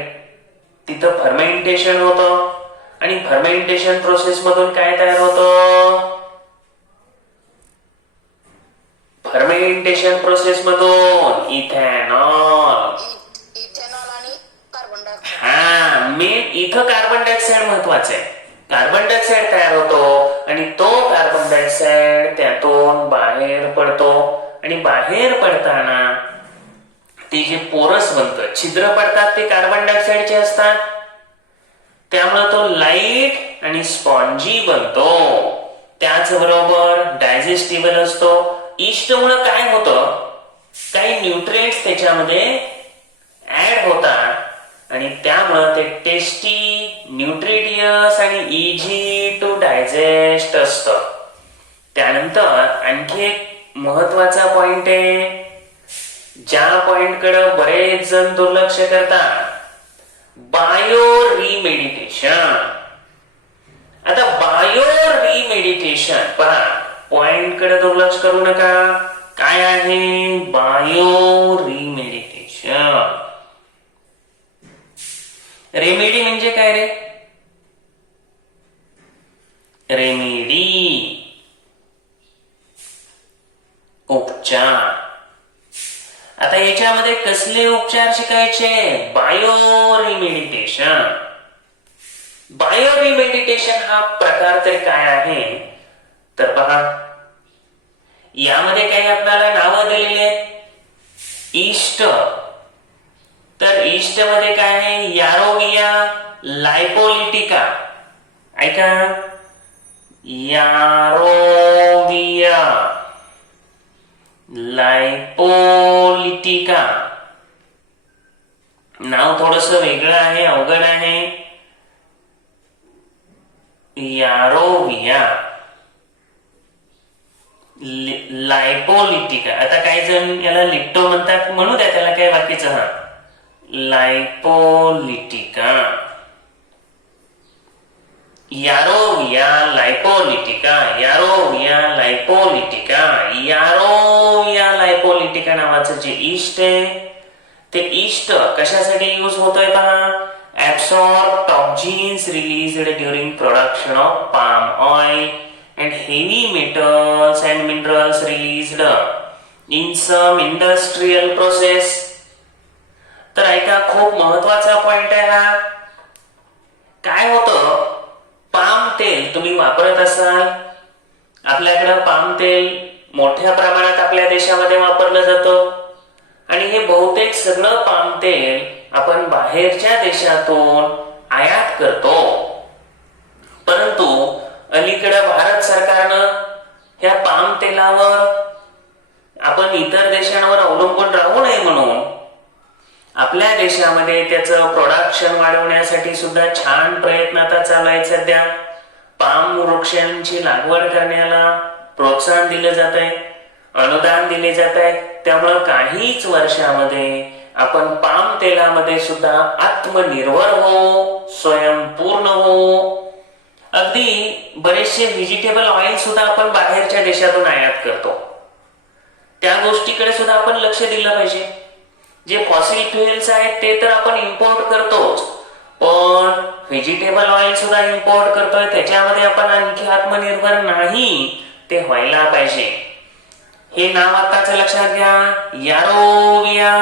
तिथं फर्मेंटेशन होतं आणि फर्मेंटेशन प्रोसेस मधून काय तयार होतं, फर्मेंटेशन प्रोसेस मधून इथेनॉल. इथेनॉल आणि कार्बन डायऑक्साईड. हा, मेन इथं कार्बन डायऑक्साईड महत्वाचं आहे. कार्बन डायऑक्साईड तयार होतो आणि तो कार्बन डायऑक्साईड त्यातून बाहेर पडतो आणि बाहेर पडताना ते जे पोरस बनतं, छिद्र पडतात, ते कार्बन डायऑक्साईडचे असतात. त्यामुळे तो लाईट आणि स्पॉन्जी बनतो. त्याचबरोबर डायजेस्टिबल असतो. इस्टमुळे काय होतं, काही न्यूट्रिएंट्स त्याच्यामध्ये ऍड होतात आणि त्यामुळे ते टेस्टी, न्यूट्रिटियस आणि इझी टू डायजेस्ट असतं. त्यानंतर आणखी एक महत्वाचा पॉइंट आहे, ज्या पॉइंट कडे बरेच जण दुर्लक्ष करतात, बायो रिमेडिटेशन. आता बायो रिमेडिटेशन पहा, पॉइंट कडे दुर्लक्ष करू नका. काय आहे बायो रिमेडिटेशन? रेमेडी म्हणजे काय रे? रेमेडी, उपचार. आता याच्यामध्ये कसले उपचार शिकायचे? बायो रिमेडिटेशन. बायो रिमेडिटेशन हा प्रकार तरी काय आहे तर पहा, यामध्ये काही आपल्याला नावं दिलेली आहेत. ईस्ट, तर ईस्ट मध्ये काय आहे? यारोविया लायपोलिटिका. ऐका, यारोविया लायपोलिटिका. नाव थोडस वेगळं आहे, अवघड आहे. यारोविया लायपोलिटिका. आता काही जण याला लिप्टो म्हणतात, म्हणू द्या त्याला काय बाकीचं. हा, लायपोलिटिका, यारोविया लायपोलिटिका, यारोविया लायपोलिटिका. यारोविया लायपोलिटिका नावाचं जे ईस्ट आहे ते ईस्ट कशासाठी यूज होतोय पहा? absorb toxins released during production of palm oil and heavy metals and minerals released in some industrial process. तर ऐका, खूप महत्वाचा पॉइंट आहे हा. काय होतं? पाम तेल तुम्ही वापरत असाल, आपल्याकडे पाम तेल मोठ्या प्रमाणात आपल्या देशामध्ये वापरलं जातं आणि हे बहुतेक सगळं पाम तेल आपण बाहेरच्या देशातून आयात करतो. परंतु अलीकडे भारत सरकारनं ह्या पाम तेलावर आपण इतर देशांवर अवलंबून राहू नये म्हणून आपल्या देशामध्ये त्याचं प्रोडक्शन वाढवण्यासाठी सुद्धा छान प्रयत्न आता चालू आहेत. सध्या पाम वृक्षांची लागवड करण्याला प्रोत्साहन दिलं जात आहे, अनुदान दिले जात आहे. त्यामुळं काहीच वर्षामध्ये आपण पाम तेलामध्ये सुद्धा आत्मनिर्भर हो, स्वयंपूर्ण हो. अगदी बरेचसे व्हेजिटेबल ऑइल सुद्धा आपण बाहेरच्या देशातून आयात करतो. त्या गोष्टीकडे सुद्धा आपण लक्ष दिलं पाहिजे. जे फॉसिल फ्युएल्स आहेत ते तर आपण इम्पोर्ट करतोच, पण व्हेजिटेबल ऑइल सुद्धा इम्पोर्ट करतोय, त्याच्यामध्ये आपण आणखी आत्मनिर्भर नाही, ते व्हायला पाहिजे. हे नाव आताच लक्षात घ्या, यारोविया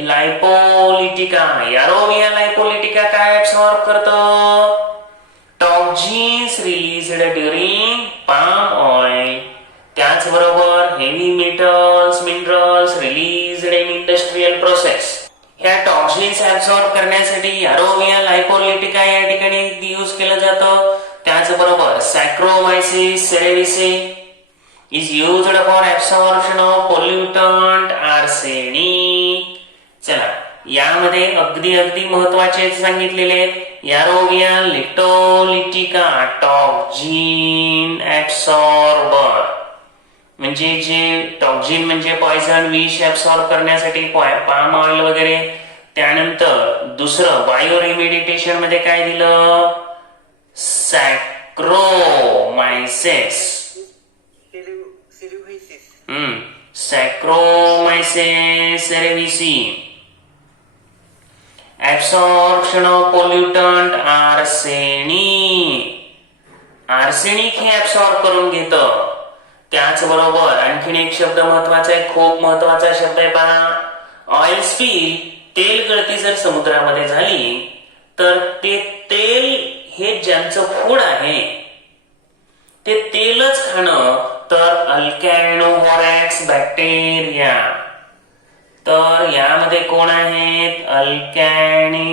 लायपोलिटिका. यारोविया लायपोलिटिका काय ऍब्सॉर्ब करतं? Toxins released during palm oil, त्याचबरोबर heavy metals, minerals released in industrial process. ह्या टॉक्झिन्स ऍब्सॉर्ब करण्यासाठी यारोविया लायपोलिटिका या ठिकाणी यूज केलं जातं. त्याचबरोबर Saccharomyces cerevisiae is used for absorption of pollutant arsenic. चला, यामध्ये अगदी महत्वाचे सांगितलेले यारोविया लिप्टोलिटिका टॉक्झिन ऍब्सॉर्बर, म्हणजे जे टॉक्झिन म्हणजे पॉइझन, विष ऍब्सॉर्ब करण्यासाठी पाम ऑइल वगैरे. त्यानंतर दुसरं बायो रिमेडिटेशन मध्ये काय दिलं? Saccharomyces. Saccharomyces cerevisiae, absorption of pollutant arsenic. Arsenic हे ऍब्सॉर्ब करून घेतं. त्याचबरोबर आणखीन एक शब्द महत्वाचा आहे, खूप महत्वाचा शब्द आहे पहा, ऑइल स्पिल. तेल गळती जर समुद्रामध्ये झाली तर ते तेल हे ज्यांचं फूड आहे ते तेलच खाणं, तर अल्कॅनोहोरॅक्स बॅक्टेरिया. तर यामध्ये कोण आहेत? अल्कॅनिहोरॅक्स.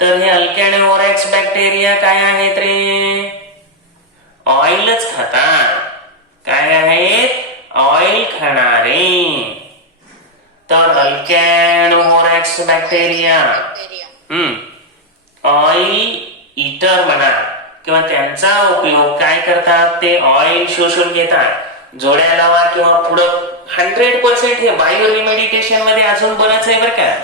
तर हे अल्कॅनिहोरॅक्स बॅक्टेरिया काय आहेत रे? ऑइलच खातात. काय आहेत? ऑइल खाणारे. तर अल्कॅनिहोरॅक्स बॅक्टेरिया ऑइल ईटर म्हणा, किंवा त्यांचा उपयोग काय करतात? ते ऑइल शोषून घेतात. जोड्या लावा किंवा पुढं 100% हे बायो रिमेडिटेशन मध्ये अजून बरंच आहे बरं का.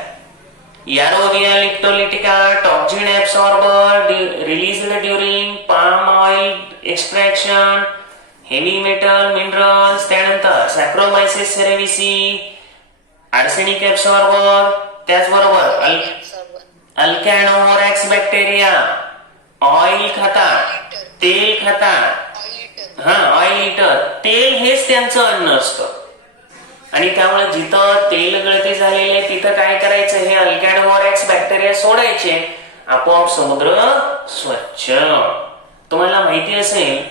Yarrowia lipolytica toxin absorber released during palm oil extraction, heavy metal minerals. त्यानंतर सॅक्रोमायसिस सेरेविसी, आर्सेनिक ऍब्सॉर्बर. त्याचबरोबर अल्कॅनोहोरॅक्स बॅक्टेरिया ऑइल खातात, तेल खातात. ऑइल ईटर, तेल हेच त्यांचं अन्न असतं. आणि त्यामुळे जिथं तेल गळती झालेले तिथं काय करायचं, हे अल्कॅडोमोरॅक्स बॅक्टेरिया सोडायचे, आपोआप समुद्र स्वच्छ. तुम्हाला माहिती असेल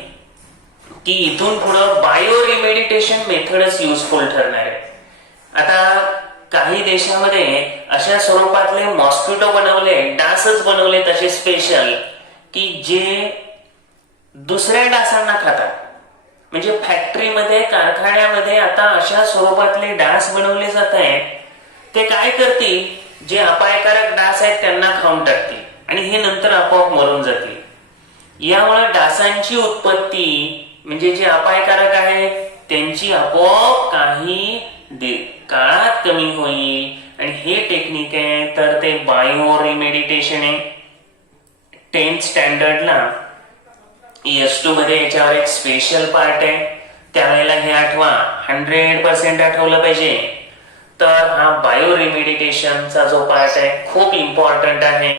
की इथून पुढं बायो रिमेडिटेशन मेथडच युजफुल ठरणार आहे. आता काही देशामध्ये अशा स्वरूपातले मॉस्किटो बनवले, डासच बनवले तसे स्पेशल, की जे दुसऱ्या डासांना खातात. म्हणजे फॅक्टरीमध्ये, कारखान्यामध्ये आता अशा स्वरूपातले डास बनवले जात आहेत. ते काय करतील, जे अपायकारक डास आहेत त्यांना खाऊन टाकतील आणि हे नंतर आपोआप मरून जातील. यामुळे डासांची उत्पत्ती, म्हणजे जे अपायकारक आहेत त्यांची आपोआप काही काळात कमी होईल. आणि हे टेक्निक आहे तर ते बायो रिमेडिटेशन आहे. 10th स्टँडर्डला ES2 मध्ये याच्यावर एक स्पेशल पार्ट आहे. त्यावेळेला हे आठवा, 100% आठवलं पाहिजे. तर हा बायो रिमेडिटेशनचा जो पार्ट आहे खूप इम्पॉर्टंट आहे.